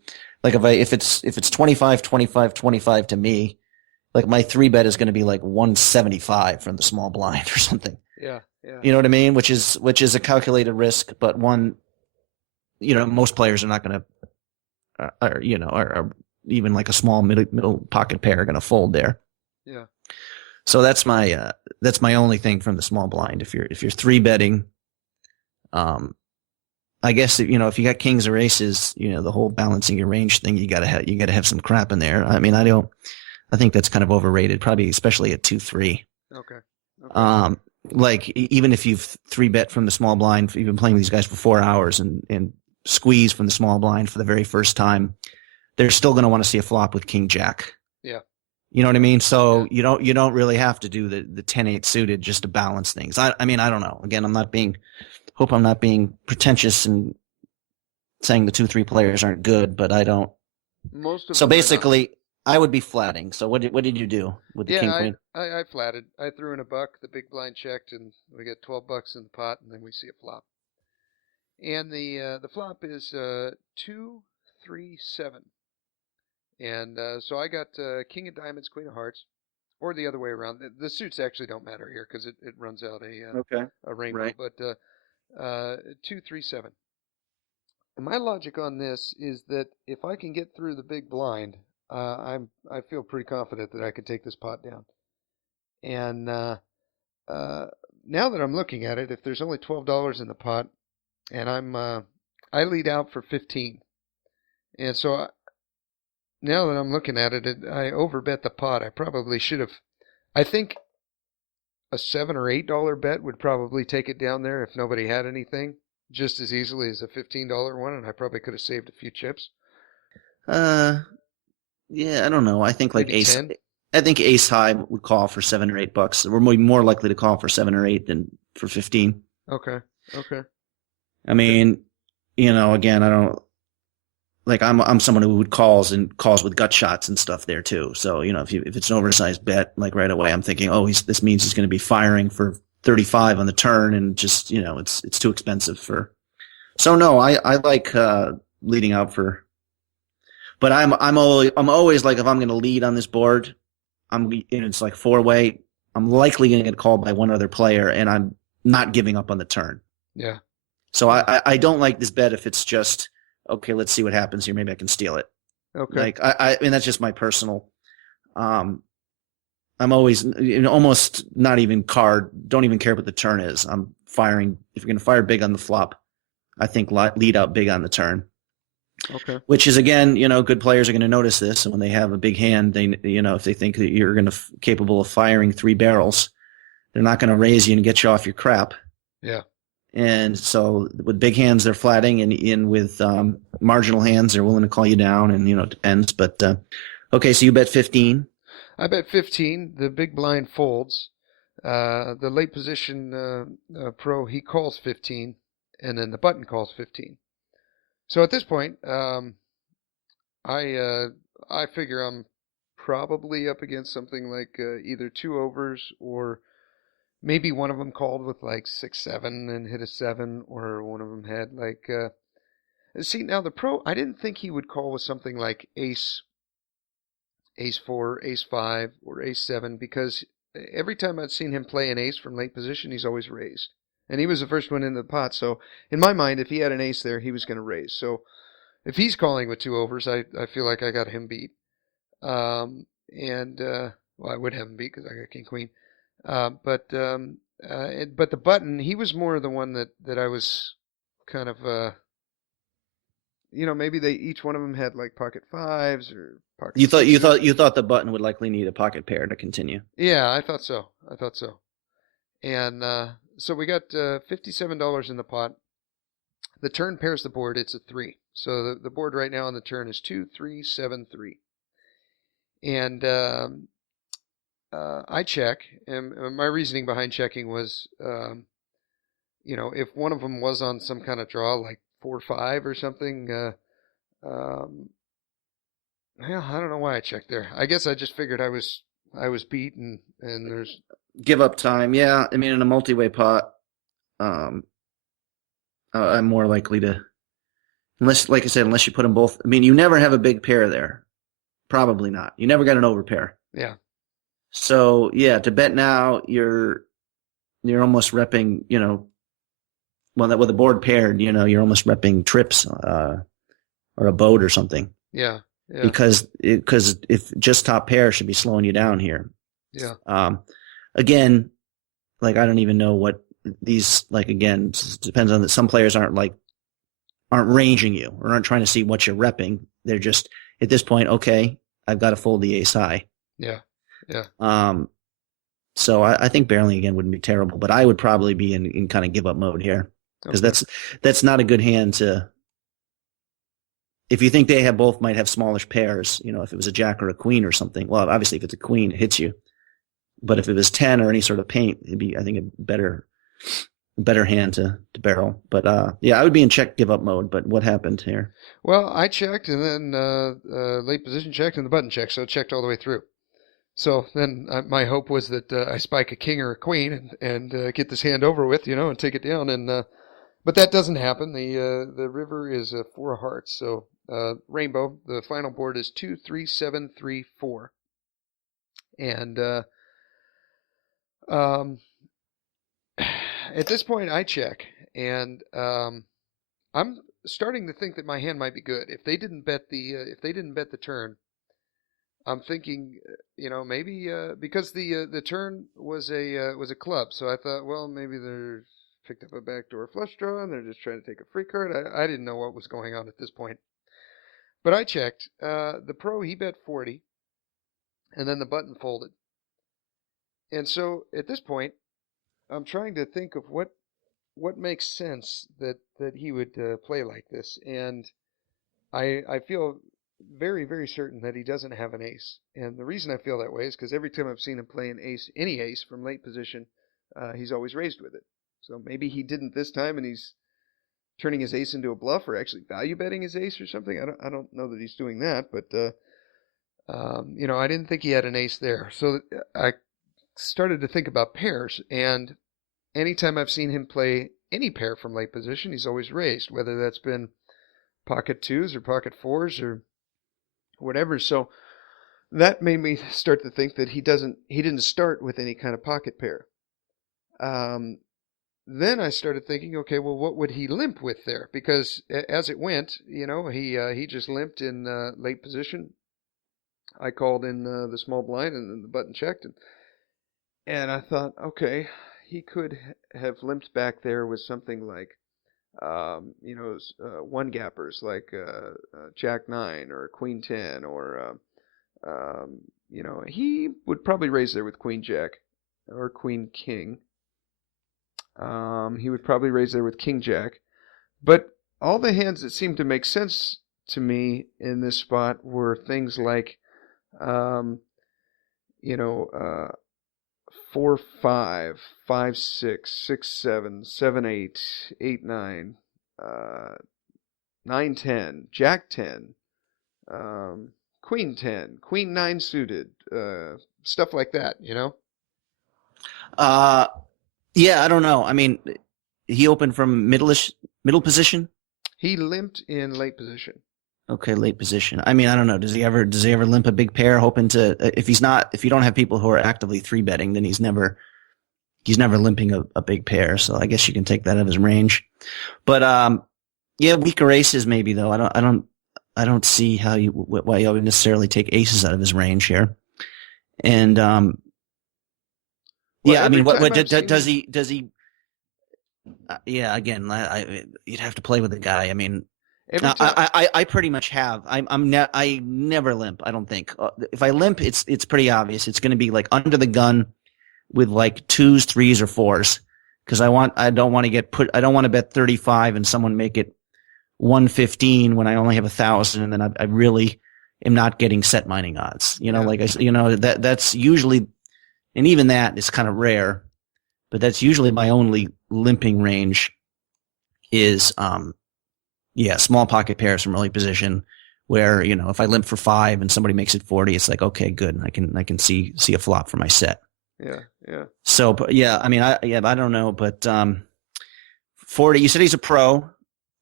like if it's 25, 25, 25 to me, like my three bet is going to be like 175 from the small blind or something. Yeah. Yeah. You know what I mean? Which is a calculated risk, but one. Most players are not going to, or even like a small middle pocket pair are going to fold there. Yeah. So that's my only thing from the small blind. If you're three betting, I guess if you got kings or aces, the whole balancing your range thing, you gotta have some crap in there. I mean, I think that's kind of overrated, probably especially at 2-3. Okay. Okay. Like even if you've three bet from the small blind, you've been playing with these guys for 4 hours and squeeze from the small blind for the very first time, they're still going to want to see a flop with king jack. Yeah. You know what I mean? So yeah. You don't really have to do the 10-8 suited just to balance things. I mean, I don't know. Again, hope I'm not being pretentious and saying the 2-3 players aren't good, but I don't. Most of So them are not. basically, I would be flatting. So what did you do with the king Yeah, queen? I flatted. I threw in a buck. The big blind checked, and we get 12 bucks in the pot, and then we see a flop. And the flop is 2-3-7. And so I got king of diamonds, queen of hearts, or the other way around. The suits actually don't matter here because it runs out Okay. a rainbow. Right. But 2-3-7. And my logic on this is that if I can get through the big blind, I feel pretty confident that I can take this pot down. And uh, now that I'm looking at it, if there's only $12 in the pot, and I lead out for 15, and so now that I'm looking at it, I overbet the pot. I probably should have. I think a $7 or $8 bet would probably take it down there if nobody had anything, just as easily as a $15 one, and I probably could have saved a few chips. Uh, yeah, I don't know. I think like Maybe ace. 10. I think ace high would call for $7 or $8. We're more likely to call for 7 or 8 than for 15. Okay. Okay. I mean, again, I don't like I'm someone who would calls with gut shots and stuff there too. So if it's an oversized bet, like right away, I'm thinking, oh, this means he's going to be firing for 35 on the turn, and just it's too expensive for. So no, I like leading out for. But I'm always like, if I'm going to lead on this board, it's like four-way. I'm likely going to get called by one other player, and I'm not giving up on the turn. Yeah. So I don't like this bet if it's just, okay, let's see what happens here. Maybe I can steal it. Okay. Like I mean, that's just my personal. I'm always almost not even don't even care what the turn is. I'm firing. If you're going to fire big on the flop, I think lead out big on the turn. Okay. Which is, again, good players are going to notice this, and when they have a big hand, if they think that you're capable of firing 3 barrels, they're not going to raise you and get you off your crap. Yeah. And so with big hands, they're flatting, and with marginal hands, they're willing to call you down, and it depends. But okay, so you bet 15. I bet 15. The big blind folds. The late position pro, he calls 15, and then the button calls 15. So at this point, I figure I'm probably up against something like either 2 overs, or maybe one of them called with like 6-7 and hit a 7, or one of them had like see, now the pro, I didn't think he would call with something like ace 4, ace 5, or ace 7, because every time I'd seen him play an ace from late position, he's always raised. and he was the first one in the pot. So in my mind, if he had an ace there, he was going to raise. So if he's calling with two overs, I feel like I got him beat. And well, I would have him beat because I got king queen. But the button, he was more the one that I was kind of maybe they each one of them had like pocket fives or pocket. You thought the button would likely need a pocket pair to continue. Yeah, I thought so. And so we got $57 in the pot. The turn pairs the board. It's a 3. So the board right now on the turn is 2, 3, 7, 3. And I check, and my reasoning behind checking was, if one of them was on some kind of draw, like 4-5 or something, well, I don't know why I checked there. I guess I just figured I was beaten, and there's give up time. Yeah, I mean, in a multi-way pot, I'm more likely to, unless, like I said, unless you put them both. I mean, you never have a big pair there. Probably not. You never got an overpair. Yeah. So yeah, to bet now, you're almost repping, well, with the board paired, you're almost repping trips, or a boat or something. Yeah. Yeah. Because if just top pair should be slowing you down here. Yeah. Again, like I don't even know what these, like, again, it depends on that. Some players aren't ranging you or aren't trying to see what you're repping. They're just at this point, okay, I've got to fold the ace high. Yeah. Yeah. So I think barreling again wouldn't be terrible, but I would probably be in kind of give up mode here because that's not a good hand to. If you think they both might have smallish pairs, if it was a jack or a queen or something. Well, obviously if it's a queen, it hits you. But if it was 10 or any sort of paint, it'd be, I think, a better hand to barrel. But yeah, I would be in check give up mode. But what happened here? Well, I checked, and then late position checked, and the button checked, so it checked all the way through. So then my hope was that I spike a king or a queen and get this hand over with, and take it down. And but that doesn't happen. The river is 4 of hearts. So rainbow. The final board is 2, 3, 7, 3, 4. And at this point, I check, and I'm starting to think that my hand might be good. If they didn't bet the turn, I'm thinking, maybe because the turn was a club, so I thought, well, maybe they're picked up a backdoor flush draw and they're just trying to take a free card. I didn't know what was going on at this point, but I checked. The pro, he bet 40, and then the button folded, and so at this point, I'm trying to think of what makes sense that he would play like this, and I feel very, very certain that he doesn't have an ace. And the reason I feel that way is because every time I've seen him play an ace, any ace from late position, he's always raised with it. So maybe he didn't this time, and he's turning his ace into a bluff, or actually value betting his ace or something. I don't know that he's doing that, but I didn't think he had an ace there. So I started to think about pairs, and anytime I've seen him play any pair from late position, he's always raised, whether that's been pocket twos or pocket fours or whatever. So that made me start to think that he didn't start with any kind of pocket pair. Then I started thinking, okay, well, what would he limp with there? Because as it went, he just limped in late position. I called in the small blind, and then the button checked, and I thought, okay, he could have limped back there with something like one gappers like Jack 9 or Queen 10, or he would probably raise there with Queen Jack or Queen King. He would probably raise there with King Jack. But all the hands that seemed to make sense to me in this spot were things like 4, 5, 5, 6, 6, 7, 7, 8, 8, 9, 9, 10, Jack 10, Queen 10, Queen 9 suited, stuff like that, Yeah, I don't know. I mean, he opened from middle position? He limped in late position. Okay, late position. I mean, I don't know. Does he ever limp a big pair hoping to, if you don't have people who are actively 3-betting, then he's never he's never limping a big pair, so I guess you can take that out of his range. But yeah, weaker aces maybe though. I don't see why you would necessarily take aces out of his range here. And Well, yeah, I mean, what does he? Yeah, again, you'd have to play with the guy. I mean, every time I pretty much have. I never limp. I don't think. If I limp, it's pretty obvious. It's going to be like under the gun with like 2s, 3s, or 4s, because I don't want to bet 35 and someone make it 115 when I only have 1,000, and then I really am not getting set mining odds. Like that's usually, and even that is kind of rare, but that's usually my only limping range is small pocket pairs from early position, where if I limp for 5 and somebody makes it 40, it's like, okay, good, I can see a flop for my set. Yeah. So, but yeah, I mean, I don't know, but 40. You said he's a pro,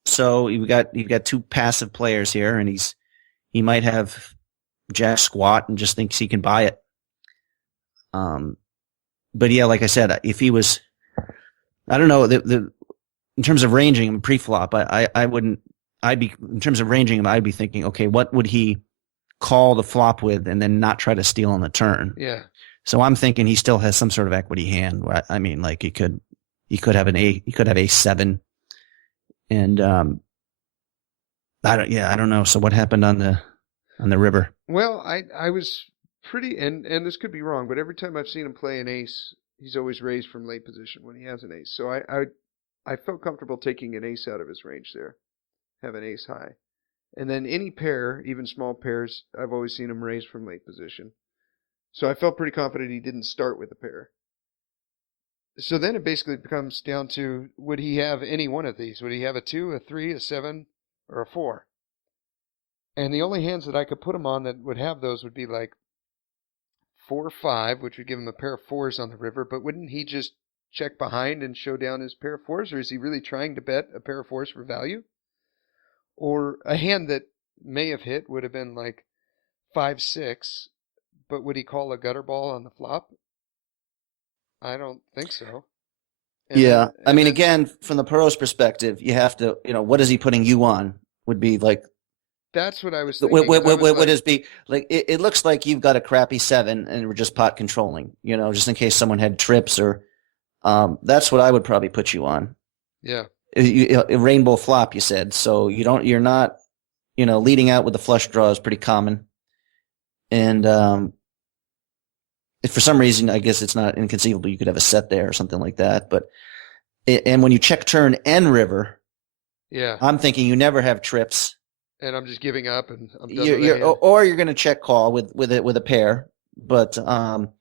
so you've got 2 passive players here, and he might have jack squat and just thinks he can buy it. But yeah, like I said, if he was, I don't know, in terms of ranging him pre-flop, I wouldn't. In terms of ranging him, I'd be thinking, okay, what would he call the flop with, and then not try to steal on the turn? Yeah. So I'm thinking he still has some sort of equity hand. I mean, like he could have a7, and I don't know. So what happened on the river? Well, I was pretty, and this could be wrong, but every time I've seen him play an ace, he's always raised from late position when he has an ace. So I felt comfortable taking an ace out of his range there, have an ace high, and then any pair, even small pairs, I've always seen him raise from late position. So I felt pretty confident he didn't start with a pair. So then it basically becomes down to, would he have any one of these? Would he have a 2, a 3, a 7, or a 4? And the only hands that I could put him on that would have those would be like 4 or 5, which would give him a pair of 4s on the river. But wouldn't he just check behind and show down his pair of 4s? Or is he really trying to bet a pair of 4s for value? Or a hand that may have hit would have been like 5, 6, but would he call a gutter ball on the flop? I don't think so. Yeah, I mean, again, from the pro's perspective, you have to, what is he putting you on? Would be like, that's what I was thinking. Would it be like it looks like you've got a crappy 7 and we're just pot controlling, just in case someone had trips or, that's what I would probably put you on. Yeah. A rainbow flop, you said, so you're not, leading out with the flush draw is pretty common, and if for some reason, I guess it's not inconceivable you could have a set there or something like that. But and when you check turn and river, yeah, I'm thinking you never have trips, and I'm just giving up, and I'm done or you're going to check call with a pair. But from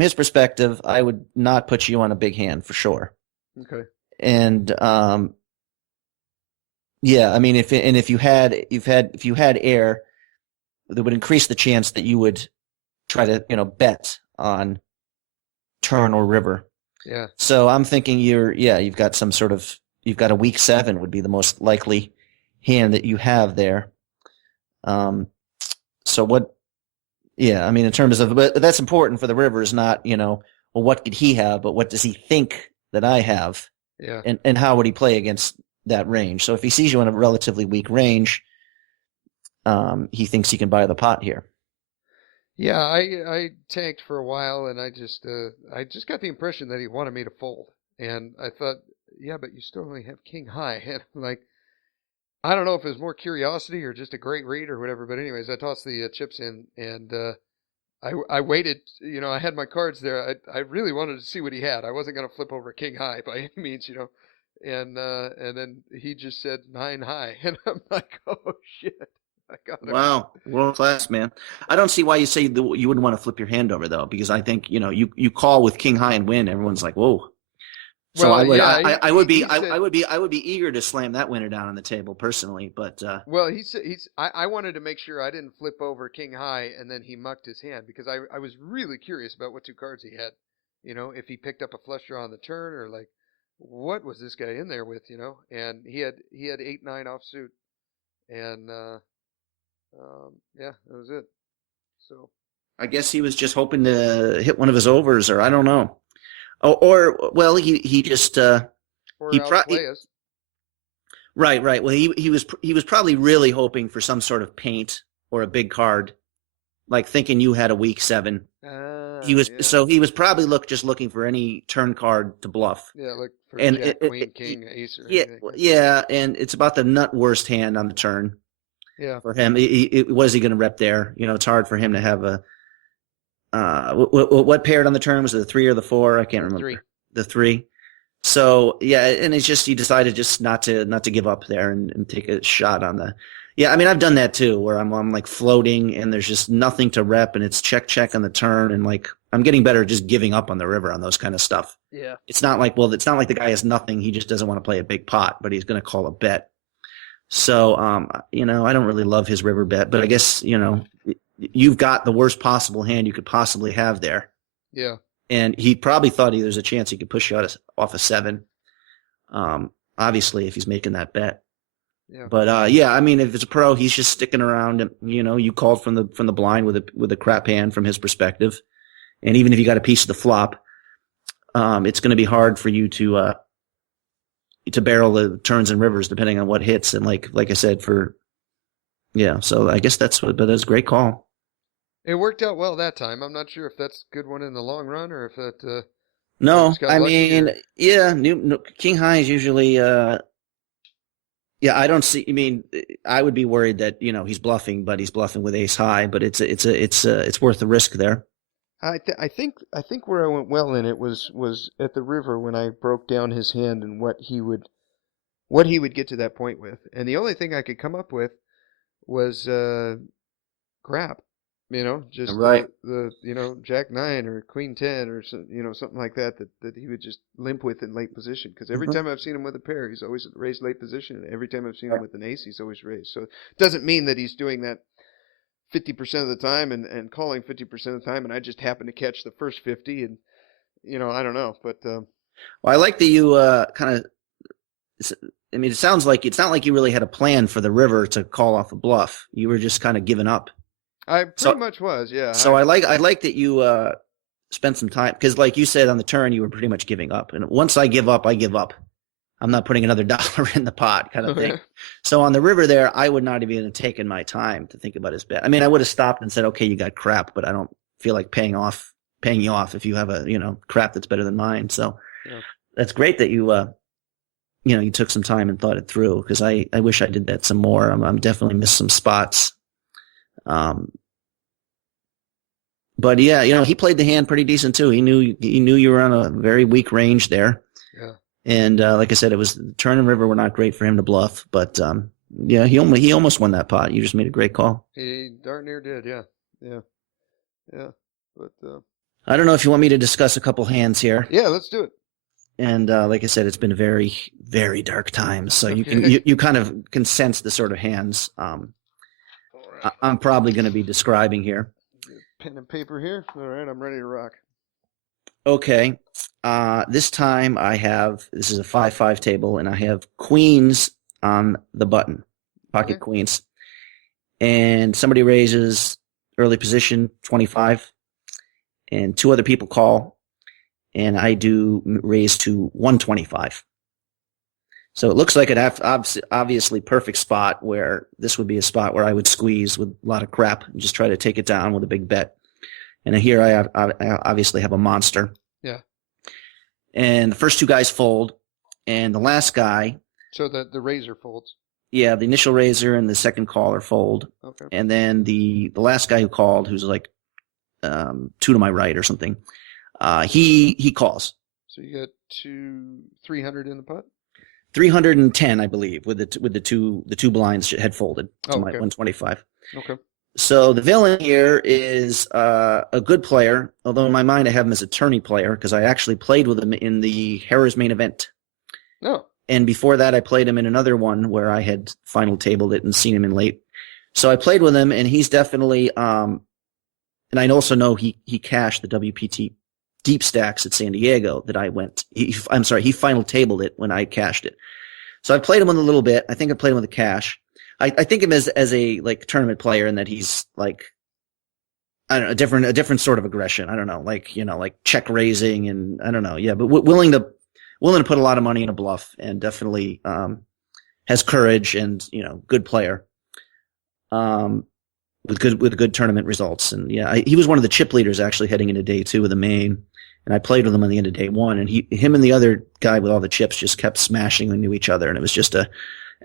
his perspective, I would not put you on a big hand for sure. Okay. And yeah, I mean, if you had air, that would increase the chance that you would try to, bet on turn or river. Yeah. So I'm thinking you've got a weak 7 would be the most likely hand that you have there. So what, yeah, I mean, in terms of, but that's important for the river is not, well, what could he have, but what does he think that I have? Yeah. And how would he play against that range? So if he sees you in a relatively weak range, he thinks he can buy the pot here. Yeah, I tanked for a while, and I just got the impression that he wanted me to fold, and I thought, yeah, but you still only have king high, and like, I don't know if it was more curiosity or just a great read or whatever, but anyways, I tossed the chips in, and I waited, I had my cards there. I really wanted to see what he had. I wasn't gonna flip over king high by any means, and then he just said 9 high, and I'm like, oh shit. Wow, world class, man. I don't see why you say you wouldn't want to flip your hand over though, because I think you call with king high and win. Everyone's like, whoa. So well, I would be eager to slam that winner down on the table personally, but well, I wanted to make sure I didn't flip over king high and then he mucked his hand, because I was really curious about what 2 cards he had. If he picked up a flush draw on the turn, or like, what was this guy in there with? And he had 8-9 offsuit, and yeah, that was it. So I guess he was just hoping to hit one of his overs, or I don't know. or well, he just or he, pro- outplay us. right. Well, he was probably really hoping for some sort of paint or a big card, like thinking you had a weak seven. Yeah. He was probably just looking for any turn card to bluff. Yeah, like for And Jack, Queen, King, Ace, or yeah, anything. yeah, and it's about the nut worst hand on the turn Yeah. for him. What is he going to rep there? It's hard for him to have a. What paired on the turn, was it the 3 or the 4? I can't remember. 3. The 3. So yeah, and it's just he decided just not to give up there and take a shot on the. Yeah, I mean I've done that too, where I'm like floating and there's just nothing to rep, and it's check on the turn, and like I'm getting better at just giving up on the river on those kind of stuff. Yeah. It's not like the guy has nothing. He just doesn't want to play a big pot, but he's going to call a bet. So, I don't really love his river bet, but I guess, you've got the worst possible hand you could possibly have there. Yeah. And he probably thought there's a chance he could push you off a 7. Obviously, if he's making that bet. Yeah. But yeah, I mean, if it's a pro, he's just sticking around. You called from the blind with a crap hand from his perspective, and even if you got a piece of the flop, it's going to be hard for you to barrel the turns and rivers depending on what hits. And like I said, so I guess that's a great call. It worked out well that time. I'm not sure if that's a good one in the long run or if that. No, I mean, yeah, King High is usually. Yeah, I don't see. I mean, I would be worried that he's bluffing, but he's bluffing with Ace High. But it's worth the risk there. I think where I went well in it was at the river when I broke down his hand and what he would get to that point with, and the only thing I could come up with was crap, just right. the Jack 9 or Queen 10 or something like that he would just limp with in late position, because every time I've seen him with a pair he's always raised late position, and every time I've seen him with an ace he's always raised. So it doesn't mean that he's doing that 50% of the time and calling 50% of the time, and I just happen to catch the first 50, and I don't know, but well, I like that you kind of. I mean, it sounds like it's not like you really had a plan for the river to call off a bluff. You were just kind of giving up. I pretty much was, yeah. So I like that you spent some time, because, like you said on the turn, you were pretty much giving up. And once I give up, I give up. I'm not putting another dollar in the pot, kind of thing. So on the river there, I would not have even taken my time to think about his bet. I mean, I would have stopped and said, "Okay, you got crap, but I don't feel like paying you off if you have a crap that's better than mine." So that's great that you you took some time and thought it through, because I wish I did that some more. I'm definitely missed some spots. But yeah, he played the hand pretty decent too. He knew you were on a very weak range there. Yeah. And like I said, it was turn and river were not great for him to bluff. But yeah, he almost won that pot. You just made a great call. He darn near did. Yeah. But I don't know if you want me to discuss a couple hands here. Yeah, let's do it. And like I said, it's been a very, very dark time. So you kind of can sense the sort of hands I'm probably going to be describing here. Pen and paper here. All right, I'm ready to rock. Okay. This time this is a 5-5 table, and I have queens on the button, pocket queens. And somebody raises early position 25, and 2 other people call, and I do raise to 125. So it looks like an obviously perfect spot where this would be a spot where I would squeeze with a lot of crap and just try to take it down with a big bet. And here I obviously have a monster. Yeah. And the first 2 guys fold, and the last guy. So the raiser folds. Yeah, the initial raiser and the second caller fold. Okay. And then the last guy who called, who's like 2 to my right or something, he calls. So you got 300 in the pot? 310, I believe, with the two blinds had folded to my 125. Okay. So the villain here is a good player, although in my mind I have him as a tourney player, because I actually played with him in the Harrah's main event. Oh. And before that, I played him in another one where I had final tabled it and seen him in late. So I played with him, and he's definitely and I also know he cashed the WPT deep stacks at San Diego that I went. He final tabled it when I cashed it. So I played him with a little bit. I think I played him with a cash. I think him as a like tournament player, in that he's like, I don't know, a different sort of aggression. I don't know, like, like check raising, and I don't know. Yeah, but willing to put a lot of money in a bluff, and definitely has courage, and good player. With good tournament results. And yeah, he was one of the chip leaders actually heading into day 2 of the main. And I played with him on the end of day 1, and him and the other guy with all the chips just kept smashing into each other, and it was just a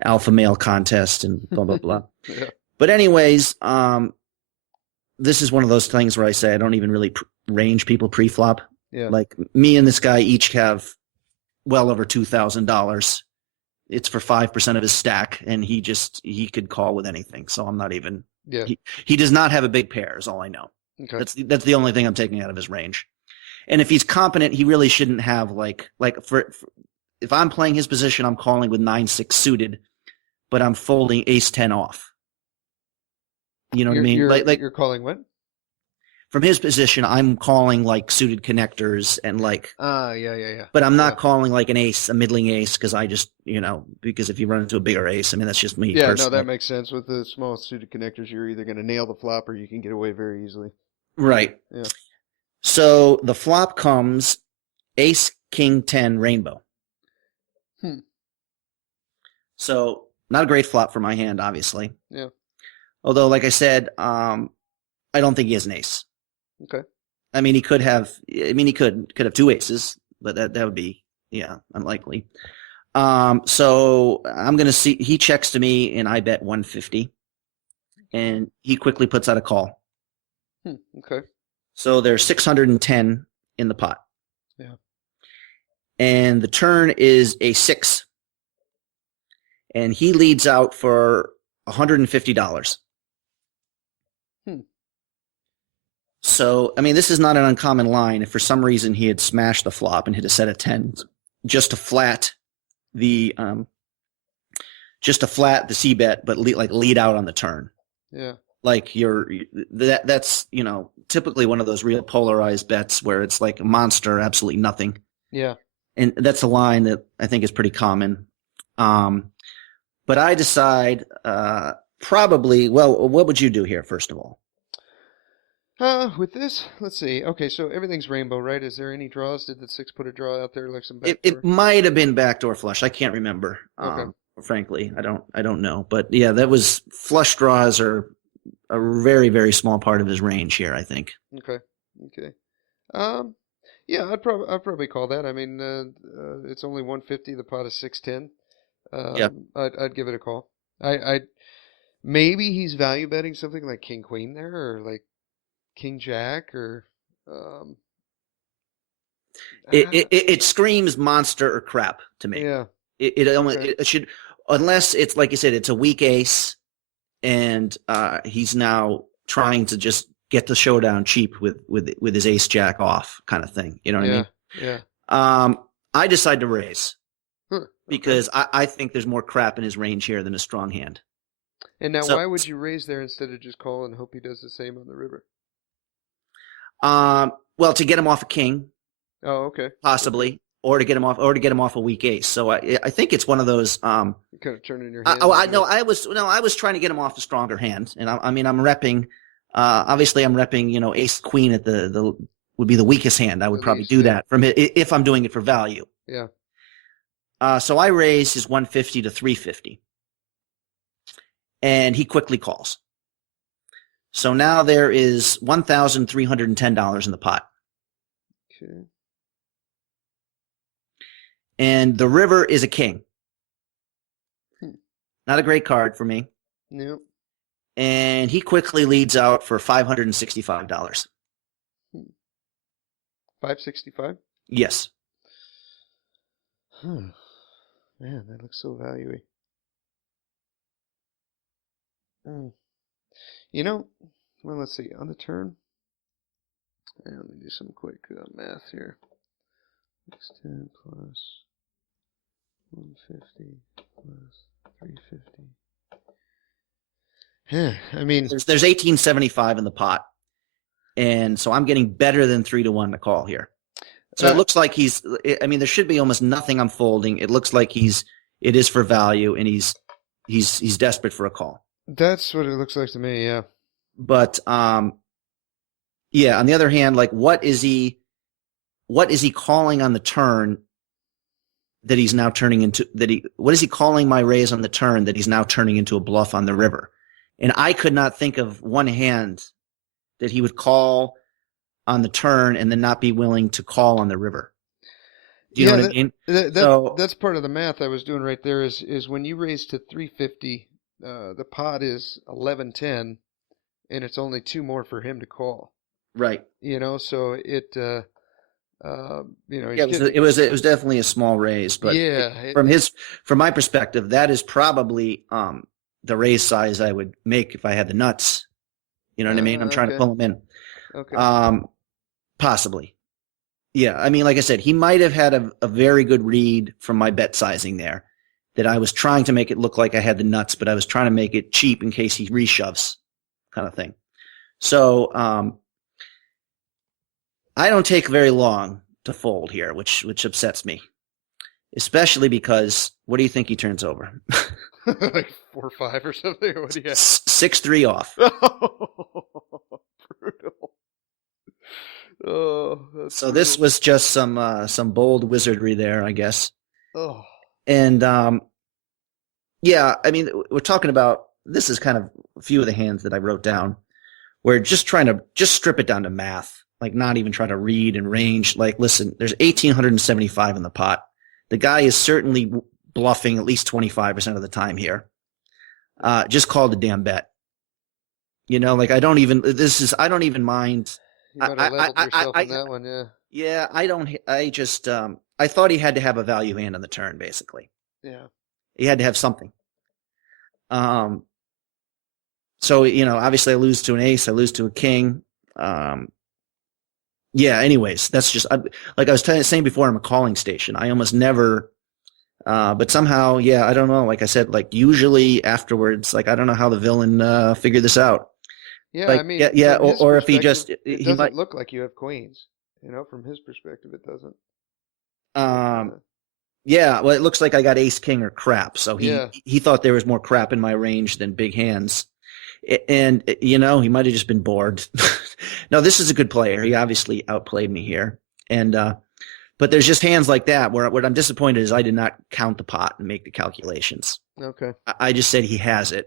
alpha male contest and blah blah blah. Yeah. But anyways, this is one of those things where I say I don't even really range people pre-flop. Yeah. Like me and this guy each have well over $2,000. It's for 5% of his stack, and he could call with anything. So I'm not even. Yeah. He does not have a big pair, is all I know. Okay. That's the only thing I'm taking out of his range. And if he's competent, he really shouldn't have like for if I'm playing his position, I'm calling with 9-6 suited, but I'm folding ace-10 off. You know what I mean? You're calling what? From his position, I'm calling like suited connectors and like. Yeah. But I'm not calling like an ace, a middling ace, because I just because if you run into a bigger ace, I mean that's just me. Yeah, personally. no, that makes sense. With the small suited connectors, you're either going to nail the flop or you can get away very easily. Right. Yeah. So the flop comes ace, king, 10, rainbow. So not a great flop for my hand, obviously. Yeah. Although, like I said, I don't think he has an ace. Okay. I mean, he could have. I mean, he could have 2 aces, but that would be unlikely. So I'm gonna see. He checks to me, and I bet 150, and he quickly puts out a call. Okay. So there's 610 in the pot. Yeah. And the turn is a 6. And he leads out for $150. So, I mean, this is not an uncommon line. If for some reason he had smashed the flop and hit a set of 10s just to flat the C bet, but lead out on the turn. Yeah. Like that's typically one of those real polarized bets where it's like a monster, absolutely nothing. Yeah. And that's a line that I think is pretty common. But I decide probably. Well, what would you do here first of all? With this, let's see. Okay, so everything's rainbow, right? Is there any draws? Did the 6 put a draw out there, like some backdoor? It might have been backdoor flush. I can't remember. Okay. Frankly, I don't know. But yeah, that was flush draws are a very, very small part of his range here, I think. Okay. Yeah, I'd probably call that. I mean, it's only 150. The pot is 610. Yeah. I'd give it a call. I maybe he's value betting something like King Queen there, or like King Jack, or it screams monster or crap to me. Yeah. It should, unless it's like you said, it's a weak ace, and he's now trying to just get the showdown cheap with his ace jack off kind of thing. You know what I mean? Yeah. I decide to raise Okay. because I think there's more crap in his range here than a strong hand. And now, why would you raise there instead of just call and hope he does the same on the river? Well, to get him off a king. Oh, okay. Possibly. Okay. Or to get him off a weak ace. So I think it's one of those. You're kind of turning your hand. I was trying to get him off a stronger hand, and I'm repping. Obviously, I'm repping. Ace queen at the would be the weakest hand. I would probably do that from it if I'm doing it for value. Yeah. So I raise his 150 to 350, and he quickly calls. So now there is $1,310 in the pot. Okay. And the river is a king. Not a great card for me. Nope. And he quickly leads out for $565. 565? Yes. Man, that looks so valuey. Well, let's see. On the turn, let me do some quick math here. X10 plus 150 plus 350. I mean, there's 1875 in the pot, and so I'm getting better than 3-1 to call here. So it looks like he's. I mean, there should be almost nothing I'm folding. It looks like it is for value, and he's desperate for a call. That's what it looks like to me. Yeah. But yeah. On the other hand, like what is he calling on the turn that he's now turning into what is he calling my raise on the turn that he's now turning into a bluff on the river? And I could not think of one hand that he would call on the turn and then not be willing to call on the river. Do you know what I mean? That's part of the math I was doing right there is when you raise to 350, the pot is 1110 and it's only two more for him to call. Right. So it yeah, it was definitely a small raise, but yeah, from my perspective, that is probably the raise size I would make if I had the nuts. You know what I mean? I'm trying to pull him in. Okay. Possibly. Yeah, I mean, like I said, he might have had a very good read from my bet sizing there, that I was trying to make it look like I had the nuts, but I was trying to make it cheap in case he reshoves, kind of thing. So I don't take very long to fold here, which upsets me, especially because what do you think he turns over? Like 4-5 or something. Or what do you have? 6-3 off. Brutal. Oh, so brutal. This was just some bold wizardry there, I guess. Oh. And yeah, I mean, we're talking about, this is kind of a few of the hands that I wrote down. We're just trying to strip it down to math, like not even try to read and range. Like, listen, there's 1,875 in the pot. The guy is certainly bluffing at least 25% of the time here. Just call the damn bet. Like I don't even mind. You might have leveled yourself on that one, yeah. Yeah, I thought he had to have a value hand on the turn, basically. Yeah. He had to have something. So, obviously I lose to an ace, I lose to a king. Yeah, anyways, that's just, like I was saying before, I'm a calling station. I almost never, but somehow, yeah, I don't know. Like I said, like usually afterwards, like I don't know how the villain figured this out. Yeah, like, I mean, yeah, or if he just, it doesn't look like you have queens. From his perspective, it doesn't. Yeah, well, it looks like I got ace, king, or crap. So he thought there was more crap in my range than big hands. And, he might have just been bored. No, this is a good player. He obviously outplayed me here. And, but there's just hands like that where what I'm disappointed is I did not count the pot and make the calculations. Okay. I just said he has it.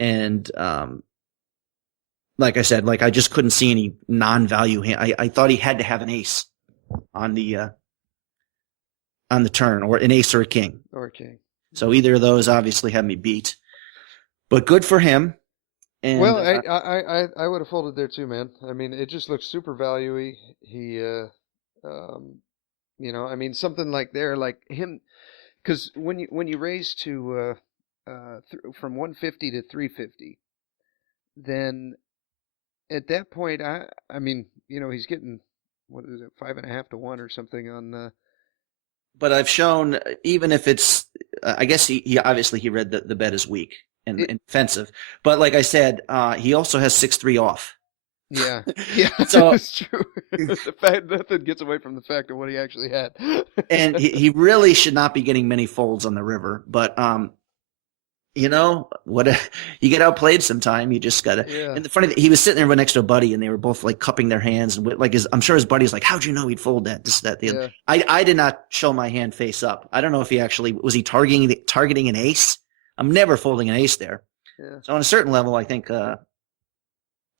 And, like I said, like I just couldn't see any non-value hand. I thought he had to have an ace on the turn, or an ace or a king. Or a king. So either of those obviously had me beat. But good for him. And, well, I would have folded there too, man. I mean, it just looks super value-y. He, I mean, something like there, like him, because when you raise to from 150 to 350, then at that point, I mean, he's getting, what is it, 5.5 to 1 or something on. But I've shown, even if it's, I guess he obviously he read the bet is weak and defensive. But like I said, he also has 6-3 off. Yeah, yeah, so it's true. The fact nothing gets away from the fact of what he actually had. And he really should not be getting many folds on the river. But what you get outplayed sometime. You just gotta. Yeah. And the funny thing, he was sitting there right next to a buddy, and they were both like cupping their hands, and like I'm sure his buddy's like, "How'd you know he'd fold that? This, that, the other." I did not show my hand face up. I don't know if he actually was he targeting an ace. I'm never folding an ace there. Yeah. So on a certain level, I think.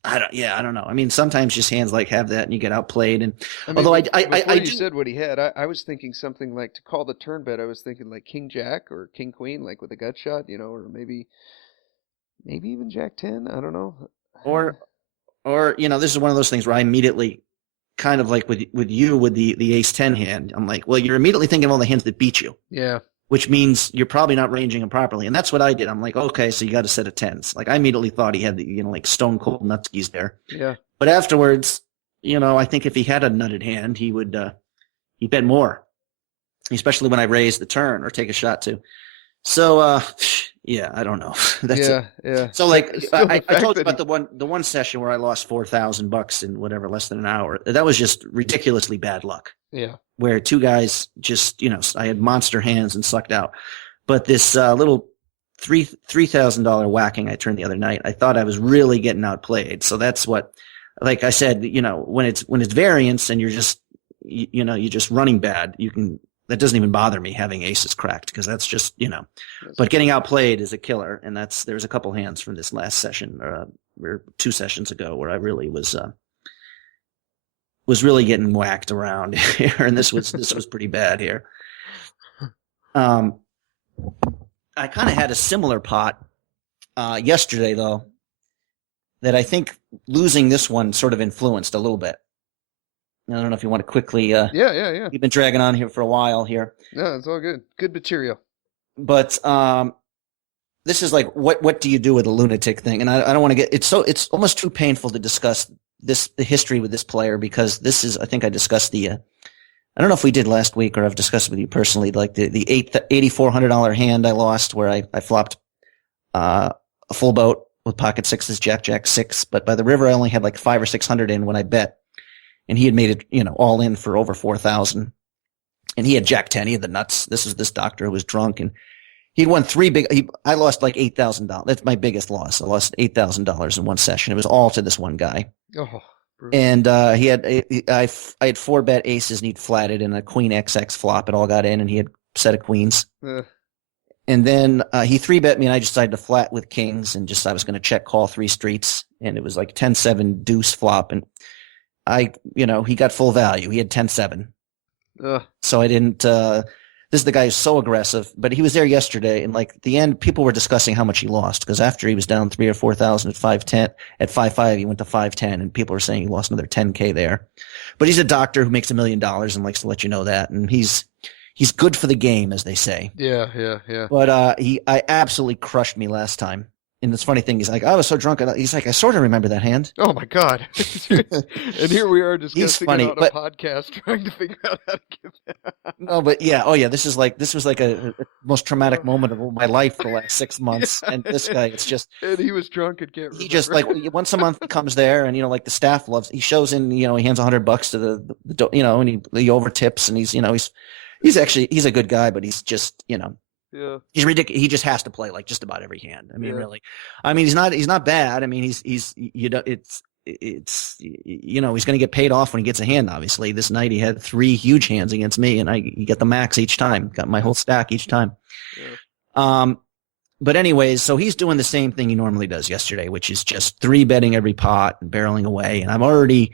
I don't know. I mean, sometimes just hands like have that, and you get outplayed. And although you said what he had, I was thinking something like to call the turn bet. I was thinking like King Jack or King Queen, like with a gut shot, or maybe even Jack 10. I don't know. Or this is one of those things where I immediately, kind of like with you with the Ace 10 hand, I'm like, well, you're immediately thinking of all the hands that beat you. Yeah. Which means you're probably not ranging him properly. And that's what I did. I'm like, okay, so you got a set of 10s. Like I immediately thought he had the, like stone cold nutskis there. Yeah. But afterwards, I think if he had a nutted hand, he would, he'd bet more, especially when I raise the turn or take a shot to. So, yeah, I don't know. That's it. Yeah. So like, I told you about the one session where I lost $4,000 in whatever, less than an hour. That was just ridiculously bad luck. Yeah. Where two guys just, I had monster hands and sucked out. But this little $3,000 whacking I turned the other night, I thought I was really getting outplayed. So that's what like I said, when it's variance and you're just, you're just running bad, that doesn't even bother me having aces cracked because that's just, but getting outplayed is a killer. And there's a couple hands from this last session or 2 sessions ago where I really was really getting whacked around here. And this was pretty bad here. I kind of had a similar pot yesterday though, that I think losing this one sort of influenced a little bit. I don't know if you want to quickly. Yeah. You've been dragging on here for a while here. No, it's all good. Good material. But this is like, what do you do with a lunatic thing? And I don't want to get it's almost too painful to discuss the history with this player because this is, I think I discussed I don't know if we did last week or I've discussed it with you personally, like the $8,400 hand I lost where I flopped a full boat with pocket sixes, jack 6, but by the river I only had like 500 or 600 in when I bet. And he had made it, all in for over 4,000. And he had jack 10. He had the nuts. This was this doctor who was drunk, and he'd won I lost like $8,000. That's my biggest loss. I lost $8,000 in one session. It was all to this one guy. Oh, brutal. And I had 4 bet aces, and he'd flatted in a queen XX flop. It all got in, and he had a set of queens. And then he 3-bet me, and I decided to flat with kings, and I was going to check call 3 streets, and it was like 10-7 deuce flop, and he got full value. He had 10-7. So I didn't, this is the guy who's so aggressive, but he was there yesterday. And like at the end, people were discussing how much he lost because after he was down 3,000 or 4,000 at 5-10, at 5-5, he went to 5-10 and people were saying he lost another 10K there, but he's a doctor who makes $1 million and likes to let you know that. And he's good for the game, as they say. Yeah. But, I absolutely crushed me last time. And this funny thing, he's like, I was so drunk. He's like, I sort of remember that hand. Oh my God! And here we are discussing it on a podcast, trying to figure out how to give that. No, but yeah, this was like a most traumatic moment of my life for the last 6 months. And this guy, it's just. And he was drunk and can't remember. He just like once a month he comes there, and like the staff loves. He shows in, he hands $100 to the and he over tips, and he's a good guy, but he's just Yeah. He's ridiculous. He just has to play like just about every hand. I mean, really. I mean, he's not bad. I mean, he's he's going to get paid off when he gets a hand. Obviously, this night he had 3 huge hands against me, and he got the max each time. Got my whole stack each time. Yeah. But anyways, so he's doing the same thing he normally does yesterday, which is just 3-betting every pot and barreling away. And I've already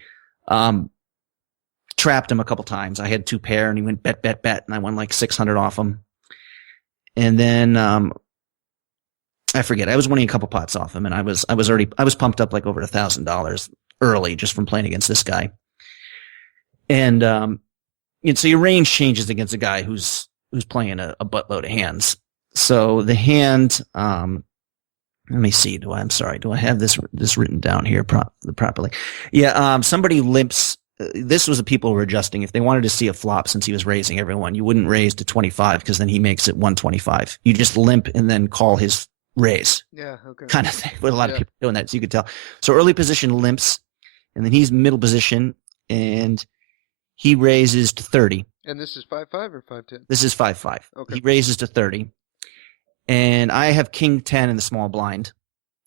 trapped him a couple times. I had 2 pair, and he went bet, and I won like 600 off him. And then I forget. I was winning a couple pots off him, and I was pumped up like over $1,000 early just from playing against this guy. And so your range changes against a guy who's playing a buttload of hands. So the hand, let me see. Do I have this written down here properly? Yeah. Somebody limps. This was the people who were adjusting. If they wanted to see a flop, since he was raising everyone, you wouldn't raise to 25 because then he makes it 125. You just limp and then call his raise. Yeah, okay. Kind of thing. But a lot of people doing that, so you could tell. So early position limps, and then he's middle position, and he raises to 30. And this is 5-5 or 5-10? This is 5-5. Okay. He raises to 30. And I have king 10 in the small blind.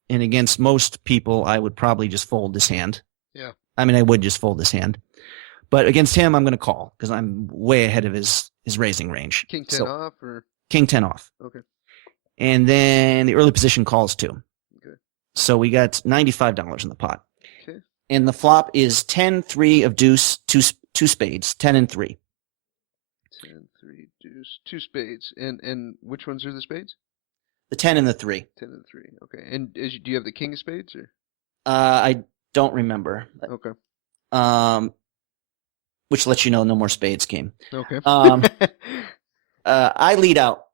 And against most people, I would probably just fold this hand. Yeah. I mean, I would just fold this hand. But against him, I'm going to call because I'm way ahead of his raising range. King 10 off or? King 10 off. Okay. And then the early position calls too. Okay. So we got $95 in the pot. Okay. And the flop is 10-3 of deuce, 2 spades, 10 and 3. 10-3 deuce, 2 spades. And which ones are the spades? The 10 and the 3. 10 and 3. Okay. And do you have the king of spades or? I don't remember. Okay. Which lets you know no more spades came. Okay. I lead out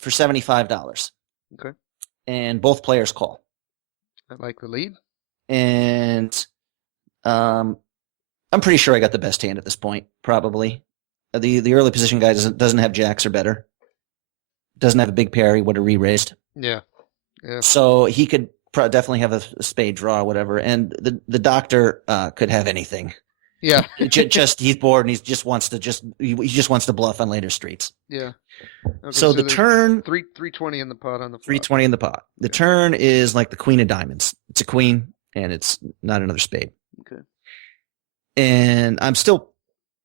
for $75. Okay. And both players call. I like the lead. And I'm pretty sure I got the best hand at this point, probably. The early position guy doesn't have jacks or better. Doesn't have a big pair. He would have re-raised. Yeah. Yeah. So he could definitely have a spade draw or whatever. And the doctor could have anything. Yeah. just he's bored and he just wants to bluff on later streets. Yeah. Okay, so the turn 320 in the pot on the flop. 320 in the pot. The turn is like the queen of diamonds. It's a queen and it's not another spade. Okay. And I'm still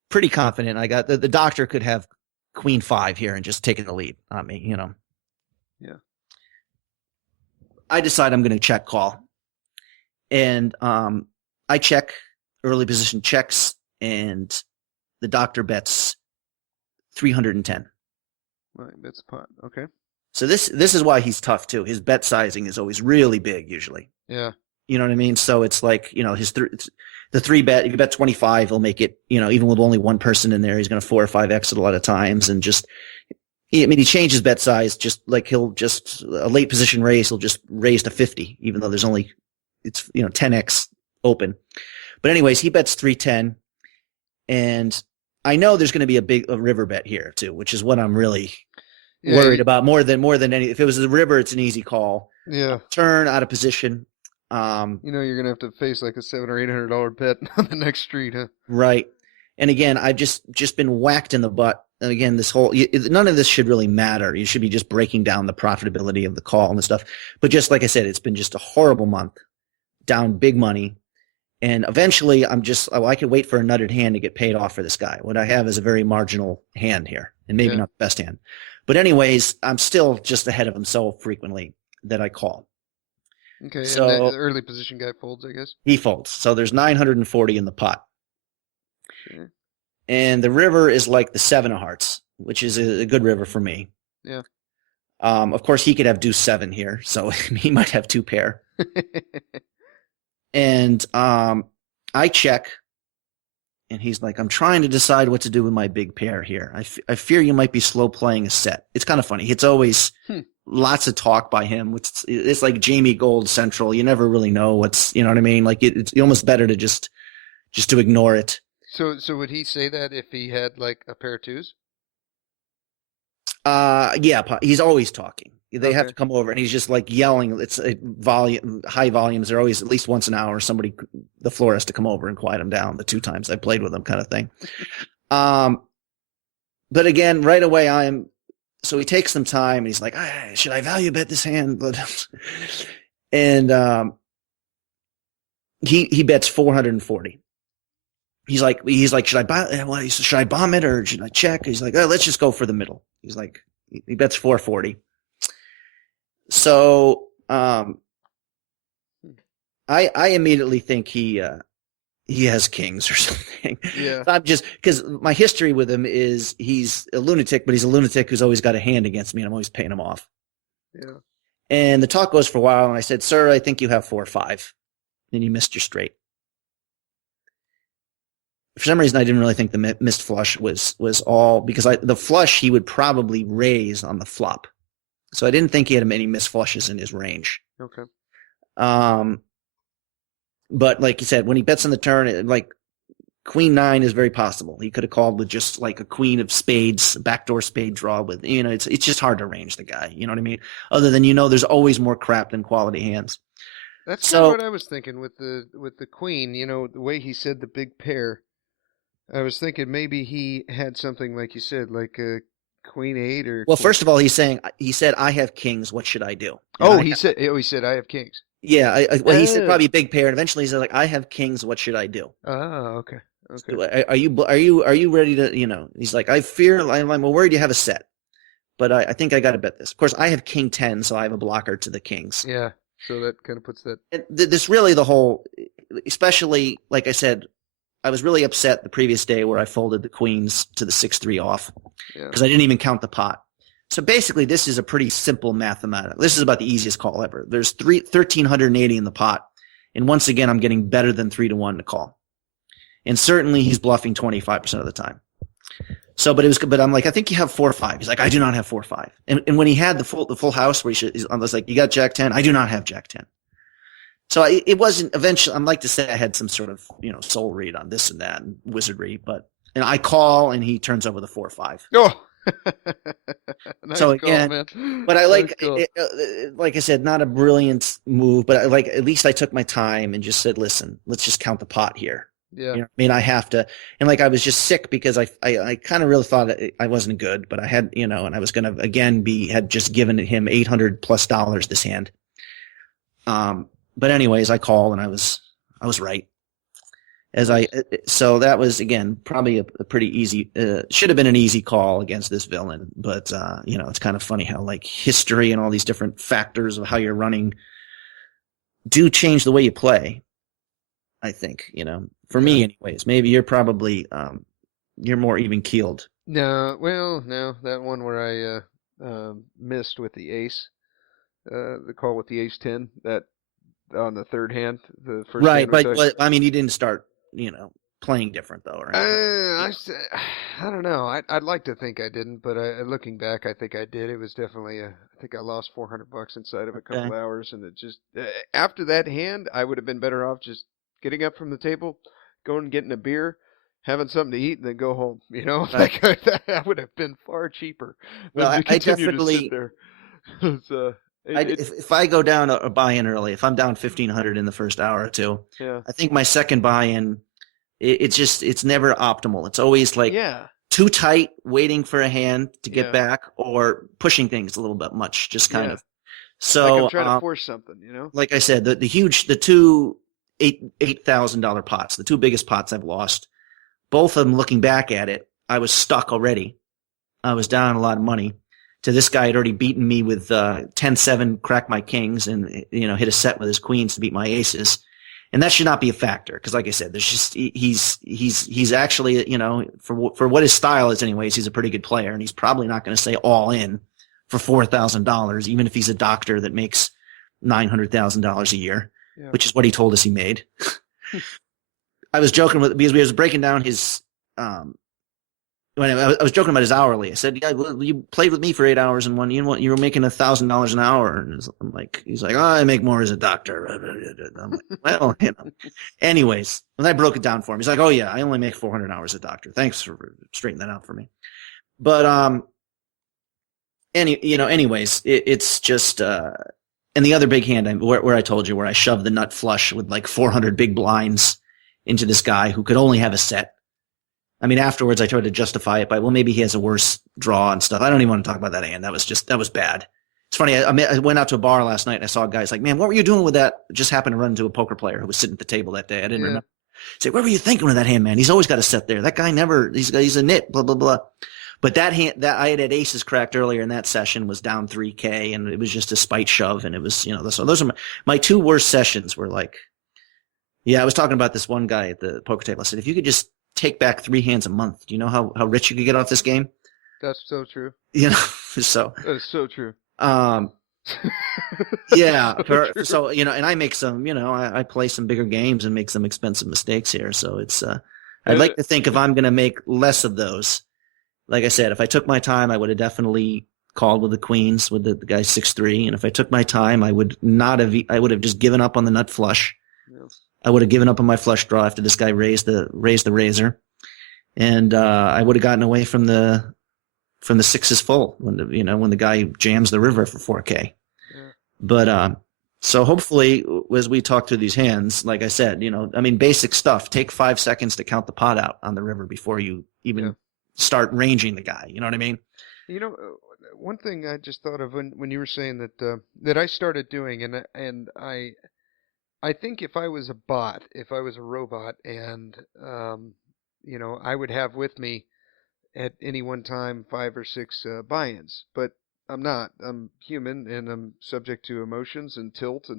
pretty confident. I got the doctor could have queen 5 here and just taking the lead on me, Yeah. I decide I'm going to check call. And I check early position checks, and the doctor bets 310. Right, bets pot. Okay. So this is why he's tough too. His bet sizing is always really big usually. Yeah. You know what I mean? So it's like, the 3 bet, if you bet 25, he'll make it, even with only one person in there, he's going to 4 or 5 exit a lot of times. And he changes bet size, just like a late position raise, he'll just raise to 50, even though it's 10x open. But anyways, he bets 310. And I know there's going to be a river bet here too, which is what I'm really worried about more than any. If it was a river, it's an easy call. Yeah. Turn out of position. You're gonna have to face like a $700 or $800 bet on the next street, huh? Right. And again, I've just been whacked in the butt. And again, none of this should really matter. You should be just breaking down the profitability of the call and stuff. But just like I said, it's been just a horrible month, down big money. And eventually I could wait for a nutted hand to get paid off for this guy. What I have is a very marginal hand here, and maybe not the best hand. But anyways, I'm still just ahead of him so frequently that I call. Okay, so and the early position guy folds, I guess? He folds. So there's 940 in the pot. Okay. And the river is like the 7 of hearts, which is a good river for me. Yeah. Of course, he could have deuce 7 here, so he might have 2 pair. And I check, and he's like, I'm trying to decide what to do with my big pair here. I fear you might be slow playing a set. It's kind of funny. It's always lots of talk by him. It's like Jamie Gold Central. You never really know what's, you know what I mean? Like it's almost better to just to ignore it. So would he say that if he had like a pair of 2s? Yeah, he's always talking. They have to come over, and he's just like yelling. It's high volumes. They're always at least once an hour. The floor has to come over and quiet him down. The 2 times I played with him, kind of thing. But again, right away so he takes some time, and he's like, should I value bet this hand? And he bets 440. He's like, should I bomb it or should I check? He's like, let's just go for the middle. He's like, he bets 440. So, I immediately think he has kings or something. Yeah. I'm just, because my history with him is he's a lunatic, but he's a lunatic who's always got a hand against me, and I'm always paying him off. Yeah. And the talk goes for a while, and I said, sir, I think you have 4 or 5. And you missed your straight. For some reason, I didn't really think the missed flush was all, because the flush he would probably raise on the flop. So I didn't think he had many missed flushes in his range. Okay. But like you said, when he bets on the turn, like queen 9 is very possible. He could have called with just like a queen of spades, backdoor spade draw with, it's just hard to range the guy. You know what I mean? Other than, there's always more crap than quality hands. That's kind of what I was thinking with the queen, the way he said the big pair. I was thinking maybe he had something like you said, like a queen 8 or. Well, first of all, he said, I have kings. What should I do? He said, I have kings. Yeah. He said probably big pair. And eventually he said, like, I have kings. What should I do? Oh, okay. Okay. Are you ready to, he's like, I'm worried you have a set, but I think I got to bet this. Of course, I have king 10, so I have a blocker to the kings. Yeah. So that kind of puts that. This really the whole, especially, like I said, I was really upset the previous day where I folded the queens to the 6-3 off because I didn't even count the pot. So basically, this is a pretty simple mathematical. This is about the easiest call ever. There's 1,380 in the pot, and once again, I'm getting better than 3-1 to call. And certainly, he's bluffing 25% of the time. So, but I'm like, I think you have 4 or 5. He's like, I do not have 4 or 5. And when he had the full house, where I was like, you got Jack 10? I do not have Jack 10. So it wasn't eventually. I'd like to say I had some sort of soul read on this and that and wizardry, and I call and he turns over the 4 or 5. Oh, nice so again, call, man. But I like Nice like I said, not a brilliant move, but at least I took my time and just said, listen, let's just count the pot here. Yeah. I have to, and like I was just sick because I kind of really thought I wasn't good, but I had and I was gonna again had just given him $800+ this hand. But anyways, I call and I was right. As I Nice. so that was again probably a pretty easy should have been an easy call against this villain, but it's kind of funny how like history and all these different factors of how you're running do change the way you play. I think for Yeah. me anyways. Maybe you're probably you're more even keeled. No, well, no, that one where I missed with the ace, the call with the ace 10, that on the third hand, the first Right, hand we but, took. but I mean you didn't start playing different though or anything. I don't know. I'd like to think I didn't, but looking back, I think I did. It was definitely I think I lost $400 inside of a couple Okay. hours, and it just after that hand, I would have been better off just getting up from the table, going and getting a beer, having something to eat, and then go home. You know, Right. like that would have been far cheaper Well, than to I continue to sit definitely there. It's, it if I go down a buy-in early, if I'm down 1,500 in the first hour or two, yeah, I think my second buy-in it's never optimal. It's always like yeah, too tight, waiting for a hand to get yeah, back, or pushing things a little bit much, just kind yeah. of. Like I'm So, trying to force something, you know? like I said, the two $8,000 pots, the two biggest pots I've lost, both of them. Looking back at it, I was stuck already. I was down a lot of money. To this guy had already beaten me with 10-7, cracked my kings, and hit a set with his queens to beat my aces. And that should not be a factor because, like I said, there's just he's actually for what his style is, anyways. He's a pretty good player, and he's probably not going to say all in for $4,000, even if he's a doctor that makes $900,000 a year, Yeah. which is what he told us he made. I was joking because we was breaking down his when I was joking about his hourly. I said, "Yeah, well, you played with me for 8 hours and one. You were making $1,000 an hour." And I'm like, he's like, "Oh, I make more as a doctor." I'm like, well, Anyways, when I broke it down for him, he's like, "Oh yeah, I only make 400 hours as a doctor. Thanks for straightening that out for me." But anyways, it's just and the other big hand where I told you where I shoved the nut flush with like 400 big blinds into this guy who could only have a set. I mean, afterwards I tried to justify it by, well, maybe he has a worse draw and stuff. I don't even want to talk about that hand. That was bad. It's funny. I went out to a bar last night and I saw guys like, man, what were you doing with that? Just happened to run into a poker player who was sitting at the table that day. I didn't Yeah. remember. Say, what were you thinking with that hand, man? He's always got a set there. That guy never, he's a nit, blah, blah, blah. But that hand that I had aces cracked earlier in that session was down 3K and it was just a spite shove. And it was, so those are my two worst sessions were like, yeah, I was talking about this one guy at the poker table. I said, if you could just take back 3 hands a month, do you know how rich you could get off this game? That's so true. So, That is so true. um, yeah, So true. so, and I make some, I play some bigger games and make some expensive mistakes here. So it's, I'd Uh, like to think if I'm going to make less of those, like I said, if I took my time, I would have definitely called with the queens with the guy 6-3. And if I took my time, I would not have, I would have just given up on the nut flush. yeah. I would have given up on my flush draw after this guy raised the razor. And, I would have gotten away from the sixes full when when the guy jams the river for 4K. Yeah. But so hopefully, as we talk through these hands, like I said, I mean, basic stuff. Take 5 seconds to count the pot out on the river before you even Yeah. start ranging the guy. You know what I mean? You know, one thing I just thought of when you were saying that that I started doing, and I think if I was a bot, if I was a robot, and I would have with me at any one time 5 or 6 buy-ins, but I'm not. I'm human, and I'm subject to emotions and tilt,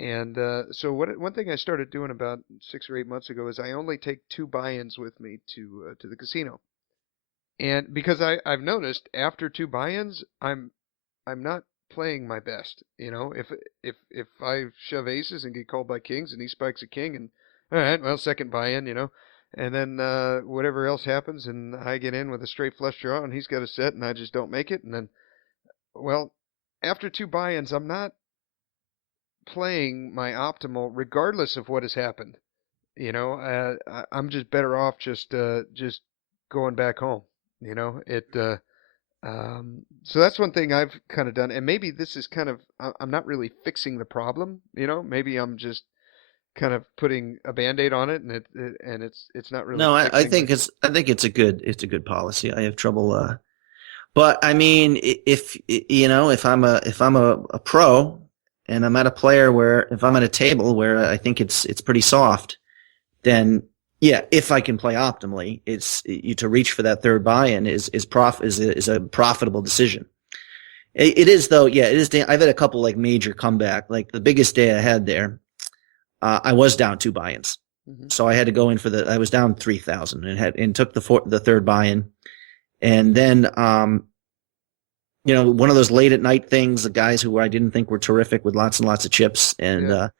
and so one thing I started doing about 6 or 8 months ago is I only take 2 buy-ins with me to the casino, and because I've noticed after 2 buy-ins I'm not playing my best. If I shove aces and get called by kings and he spikes a king, and all right, well, second buy-in, and then whatever else happens and I get in with a straight flush draw and he's got a set and I just don't make it, and then, well, after 2 buy-ins I'm not playing my optimal regardless of what has happened. I'm just better off just going back home. So that's one thing I've kind of done, and maybe this is kind of I'm not really fixing the problem. Maybe I'm just kind of putting a band-aid on it, and it's not really No, I fixing the. think it's a good policy. I have trouble. But I mean, if I'm a pro and I'm at a table where I think it's pretty soft, then yeah, if I can play optimally, it's to reach for that third buy-in is a profitable decision. It is though. Yeah, it is. I've had a couple like major comeback. Like the biggest day I had there, I was down 2 buy-ins, so I had to go in for I was down 3,000 and took the third buy-in, and then one of those late at night things, the guys who I didn't think were terrific with lots and lots of chips, and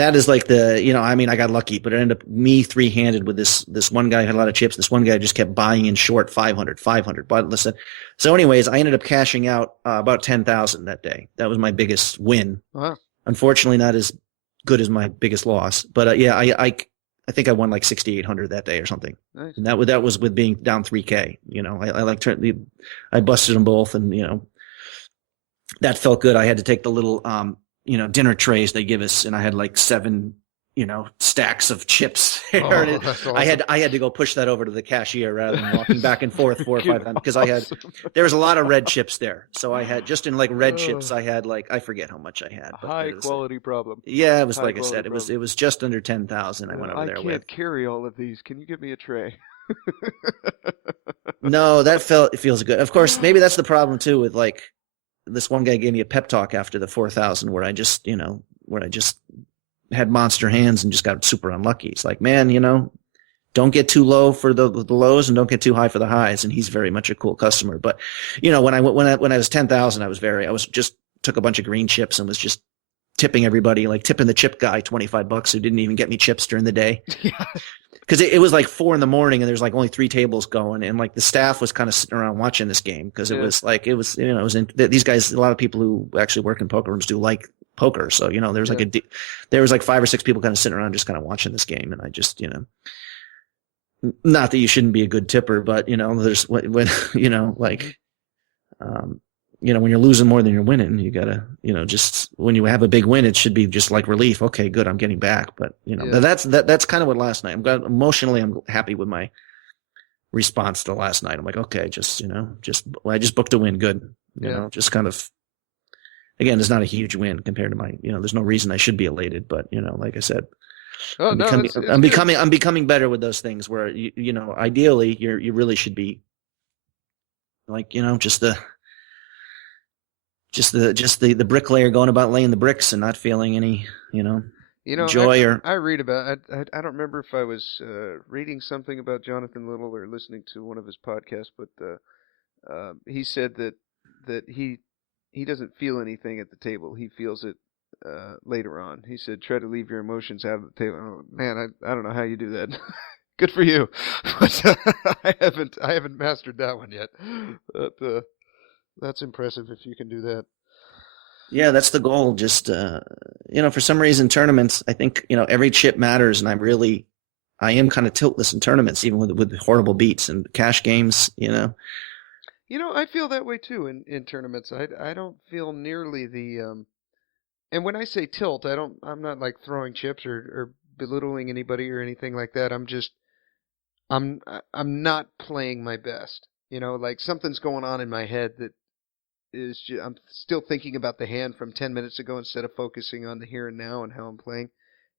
that is like I got lucky, but it ended up me 3-handed with this one guy who had a lot of chips. This one guy just kept buying in short 500. But listen, so anyways, I ended up cashing out about 10,000 that day. That was my biggest win. Wow. Unfortunately, not as good as my biggest loss, but I think I won like 6,800 that day or something. Nice. And that was with being down 3K. I busted them both, and that felt good. I had to take the little dinner trays they give us, and I had like 7 stacks of chips. That's awesome. I had to go push that over to the cashier rather than walking back and forth 4 or 5 times, because there was a lot of red chips there. So I had, just in like red chips, I had like, I forget how much I had. But high quality problem. Yeah, it was like I said, it was just under 10,000 I went over there with. I can't carry all of these. Can you give me a tray? No, it feels good. Of course, maybe that's the problem too with like, this one guy gave me a pep talk after the 4,000 where I just had monster hands and just got super unlucky. It's like, man, don't get too low for the lows and don't get too high for the highs. And he's very much a cool customer. But when I was 10,000, I was just took a bunch of green chips and was just tipping everybody, like tipping the chip guy $25 who didn't even get me chips during the day. Yeah. Because it was like 4 a.m. and there's like only 3 tables going, and like the staff was kind of sitting around watching this game because these guys, a lot of people who actually work in poker rooms do like poker, so there was like 5 or 6 people kind of sitting around just kind of watching this game, and I just not that you shouldn't be a good tipper, but there's when when you're losing more than you're winning, you gotta, just when you have a big win, it should be just like relief. Okay, good, I'm getting back. But that's kind of what last night. Emotionally, I'm happy with my response to last night. I'm like, okay, I just booked a win. Good, just kind of. Again, it's not a huge win compared to my, there's no reason I should be elated, but like I said, I'm becoming better with those things where ideally you really should be like, just the bricklayer going about laying the bricks and not feeling any, joy. I read about. I don't remember if I was reading something about Jonathan Little or listening to one of his podcasts, but he said that he doesn't feel anything at the table. He feels it later on. He said, "Try to leave your emotions out of the table." Oh, man, I don't know how you do that. Good for you, but I haven't mastered that one yet. But that's impressive if you can do that. Yeah, that's the goal. Just for some reason, tournaments, I think every chip matters, and I am kind of tiltless in tournaments, even with horrible beats and cash games. I feel that way too in tournaments. I don't feel nearly the and when I say tilt, I'm not like throwing chips or belittling anybody or anything like that. I'm not playing my best. Like something's going on in my head that I'm still thinking about the hand from 10 minutes ago instead of focusing on the here and now and how I'm playing.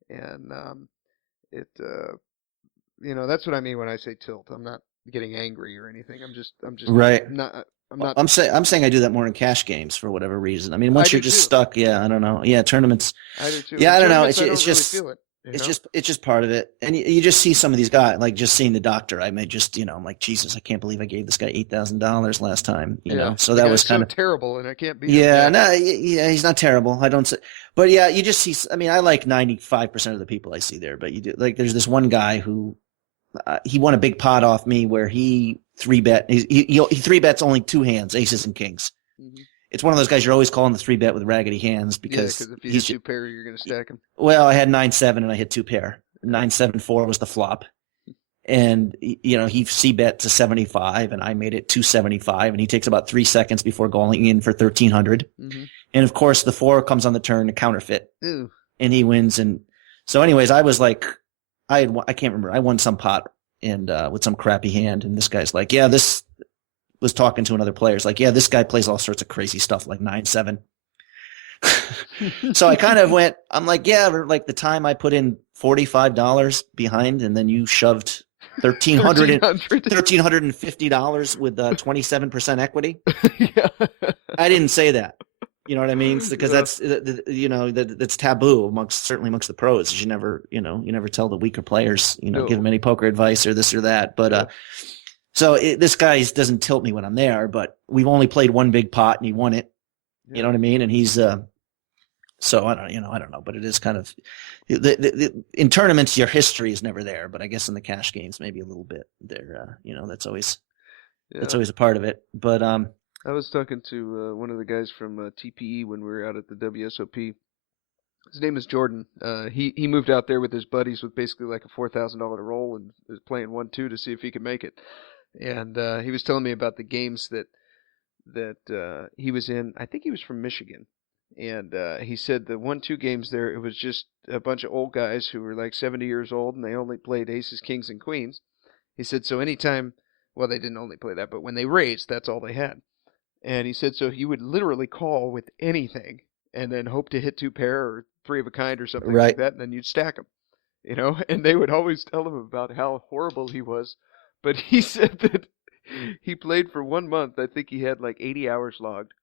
And that's what I mean when I say tilt. I'm not getting angry or anything. I'm just right. Not. I'm not. I'm saying I do that more in cash games for whatever reason. I mean, once you're just stuck, I don't know. Yeah, tournaments. I do too. Yeah, I don't know. It's really just. Feel it. It's just part of it, and you just see some of these guys, like just seeing the doctor. I may just, I'm like, Jesus, I can't believe I gave this guy $8,000 last time. So that was kind of terrible, and I can't be. Yeah, he's not terrible. I don't say, but yeah, you just see. I mean, I like 95% of the people I see there, but you do like. There's this one guy who he won a big pot off me where he 3-bet. He 3-bets only 2 hands, aces and kings. Mm-hmm. It's one of those guys you're always calling the 3-bet with raggedy hands because if you hit 2 pair, you're going to stack him. Well, I had 9-7 and I hit 2 pair. 9-7-4 was the flop, and he c-bet to 75 and I made it 275, and he takes about 3 seconds before going in for 1,300. Mm-hmm. And of course, the 4 comes on the turn to counterfeit. Ooh. And he wins. And so, anyways, I was like, I can't remember. I won some pot and with some crappy hand, and this guy's like, yeah, this. Was talking to another player. It's like, yeah, this guy plays all sorts of crazy stuff like 9-7. So I kind of went, I'm like, yeah, like the time I put in $45 behind and then you shoved $1,350 with 27% equity. Yeah. I didn't say that. You know what I mean? Because Yeah. that's, that's taboo certainly amongst the pros. You never tell the weaker players, give No. them any poker advice or this or that. But, so this guy doesn't tilt me when I'm there, but we've only played one big pot and he won it. Yeah. You know what I mean? And he's, so I don't know, but it is kind of in tournaments, your history is never there, but I guess in the cash games, maybe a little bit there, that's always a part of it. But, I was talking to one of the guys from TPE when we were out at the WSOP. His name is Jordan. He moved out there with his buddies with basically like a $4,000 roll and was playing 1-2 to see if he could make it. And he was telling me about the games that he was in. I think he was from Michigan. And he said the 1-2 games there, it was just a bunch of old guys who were like 70 years old and they only played aces, kings, and queens. He said so anytime, well, they didn't only play that, but when they raised, that's all they had. And he said so he would literally call with anything and then hope to hit two pair or three of a kind or something right. like that, and then you'd stack them, and they would always tell him about how horrible he was. But he said that he played for 1 month. I think he had like 80 hours logged,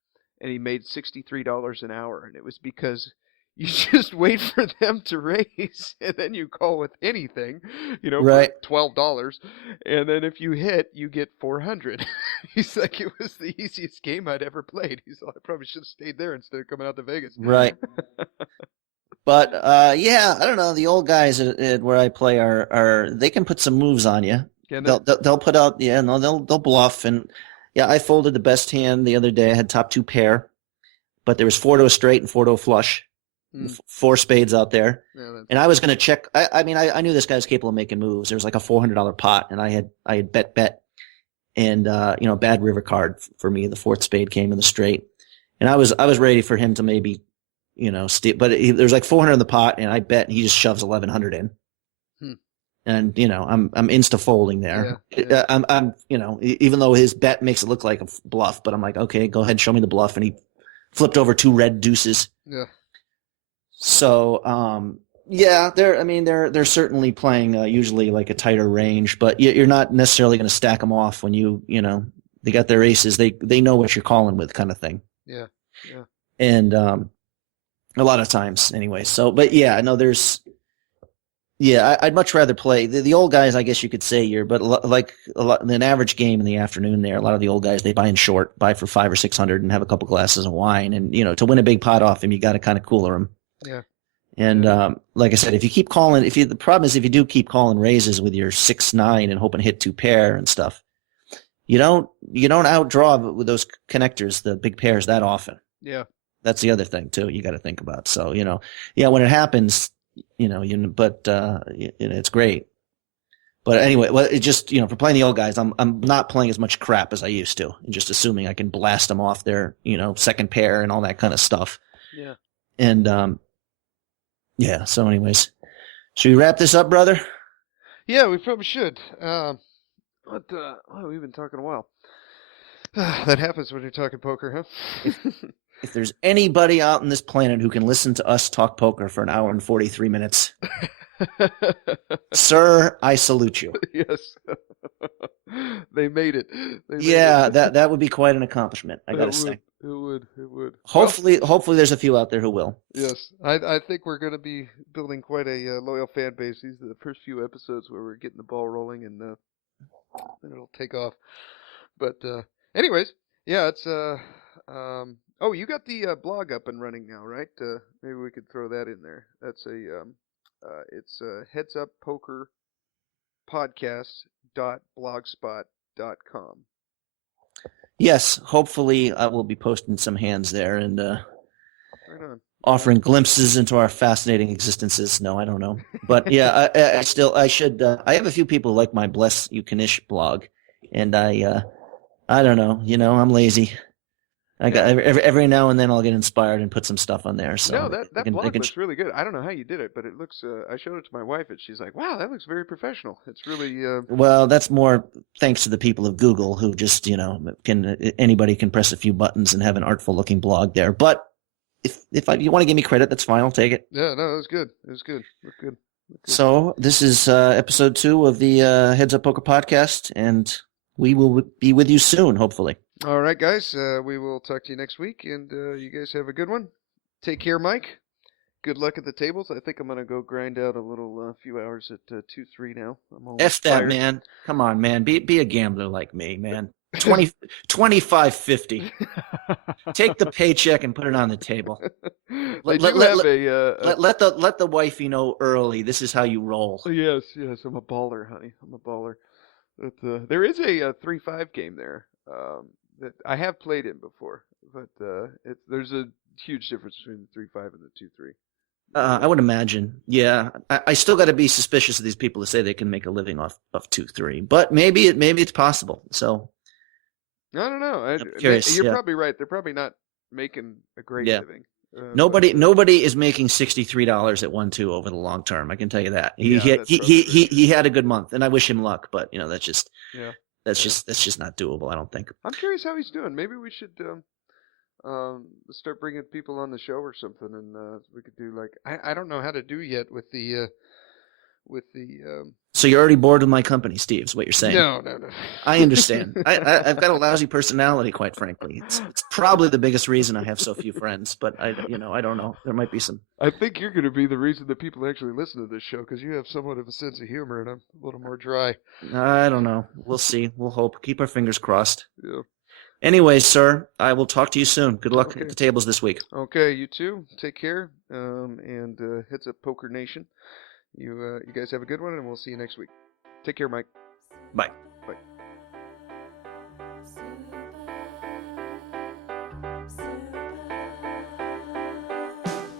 and he made $63 an hour. And it was because you just wait for them to raise, and then you call with anything, right. for $12, and then if you hit, you get 400. He's like, it was the easiest game I'd ever played. He's like, I probably should have stayed there instead of coming out to Vegas. Right. But yeah, I don't know. The old guys at where I play are they can put some moves on you. They'll put out they'll bluff, and yeah, I folded the best hand the other day. I had top two pair, but there was 4 to a straight and 4 to a flush. 4 spades out there, and I was going to check. I knew this guy was capable of making moves. There was like a $400 pot, and I had bet, and bad river card for me. The 4th spade came in the straight, and I was ready for him to maybe, but there's like 400 in the pot, and I bet and he just shoves 1,100 in, and I'm insta folding there. Yeah. I'm even though his bet makes it look like a bluff, but I'm like, okay, go ahead, show me the bluff, and he flipped over 2 red deuces. Yeah. So, they're certainly playing usually like a tighter range, but you're not necessarily going to stack them off when they got their aces. They know what you're calling with, kind of thing. Yeah. And a lot of times, anyway. So, but yeah, no, I'd much rather play the old guys. I guess you could say an average game in the afternoon. There, a lot of the old guys they buy for 500 or 600 and have a couple glasses of wine, and to win a big pot off him, you got to kind of cooler him. Yeah. And like I said, if you keep calling, the problem is if you do keep calling raises with your 6-9 and hoping to hit 2 pair and stuff, you don't outdraw with those connectors the big pairs that often. Yeah. That's the other thing too. You got to think about. So when it happens, it's great. But anyway, well, it just for playing the old guys, I'm not playing as much crap as I used to, and just assuming I can blast them off their second pair and all that kind of stuff. Yeah. And yeah. So, anyways, should we wrap this up, brother? Yeah, we probably should. We've been talking a while. That happens when you're talking poker, huh? If there's anybody out on this planet who can listen to us talk poker for an hour and 43 minutes, sir, I salute you. Yes. They made it. That would be quite an accomplishment, I gotta say. It would. Hopefully there's a few out there who will. Yes. I think we're going to be building quite a loyal fan base. These are the first few episodes where we're getting the ball rolling, and then it'll take off. But anyways, yeah, it's oh, you got the blog up and running now, right? Maybe we could throw that in there. That's it's Heads Up Poker Podcast.blogspot.com. Yes, hopefully I will be posting some hands there and right on. Offering glimpses into our fascinating existences. No, I don't know, but yeah, I should. I have a few people who like my Bless You Kanish blog, and I don't know. I'm lazy. I got every now and then I'll get inspired and put some stuff on there. So no, that blog looks really good. I don't know how you did it, but it looks. I showed it to my wife, and she's like, "Wow, that looks very professional." It's really. Well, that's more thanks to the people of Google who just anybody can press a few buttons and have an artful looking blog there. But if you want to give me credit, that's fine. I'll take it. Yeah, no, it was good. It was good. Looked good. Looked good. So this is episode 2 of the Heads Up Poker podcast, and we will be with you soon, hopefully. All right, guys. We will talk to you next week, and you guys have a good one. Take care, Mike. Good luck at the tables. I think I'm gonna go grind out a little few hours at 2-3 now. I'm almost F that, fired. man. Come on, man. Be a gambler like me, man. 25.50. Take the paycheck and put it on the table. Let the wifey know early. This is how you roll. Yes, I'm a baller, honey. I'm a baller. But, there is a 3-5 game there that I have played in before, but there's a huge difference between the 3-5 and the 2-3. I would imagine. Yeah, I still got to be suspicious of these people that say they can make a living off 2-3, but maybe it's possible. So I don't know. I'm curious. You're probably right. They're probably not making a great living. Nobody is making $63 at 1-2 over the long term. I can tell you that. He had a good month, and I wish him luck. But that's just not doable. I don't think. I'm curious how he's doing. Maybe we should start bringing people on the show or something, and we could do like I don't know how to do yet with the. So you're already bored with my company, Steve, is what you're saying. No. I understand. I've got a lousy personality, quite frankly. It's probably the biggest reason I have so few friends, but I don't know. There might be some. I think you're going to be the reason that people actually listen to this show, because you have somewhat of a sense of humor, and I'm a little more dry. I don't know. We'll see. We'll hope. Keep our fingers crossed. Yeah. Anyway, sir, I will talk to you soon. Good luck at the tables this week. Okay, you too. Take care, and Heads Up Poker Nation. You guys have a good one, and we'll see you next week. Take care, Mike. Bye. Bye.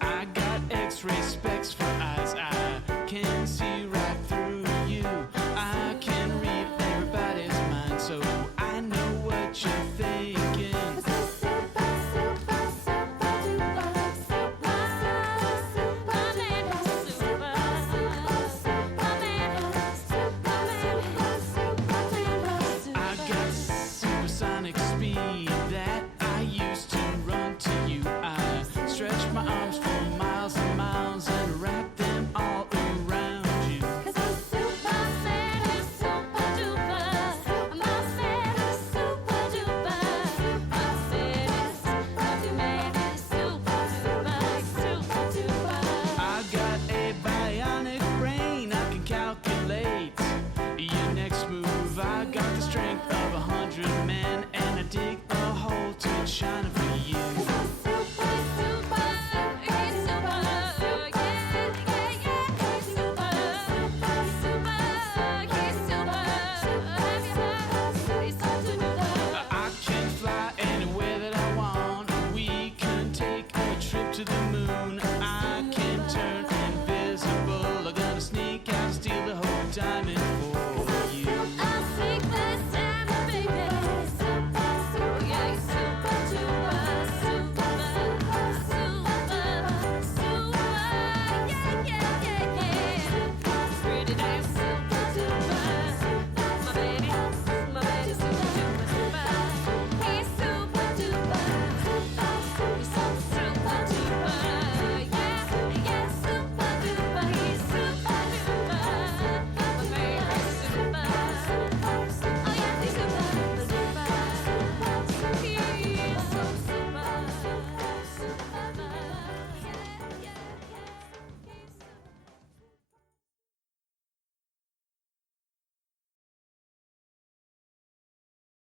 I got X-ray specs for eyes I can see.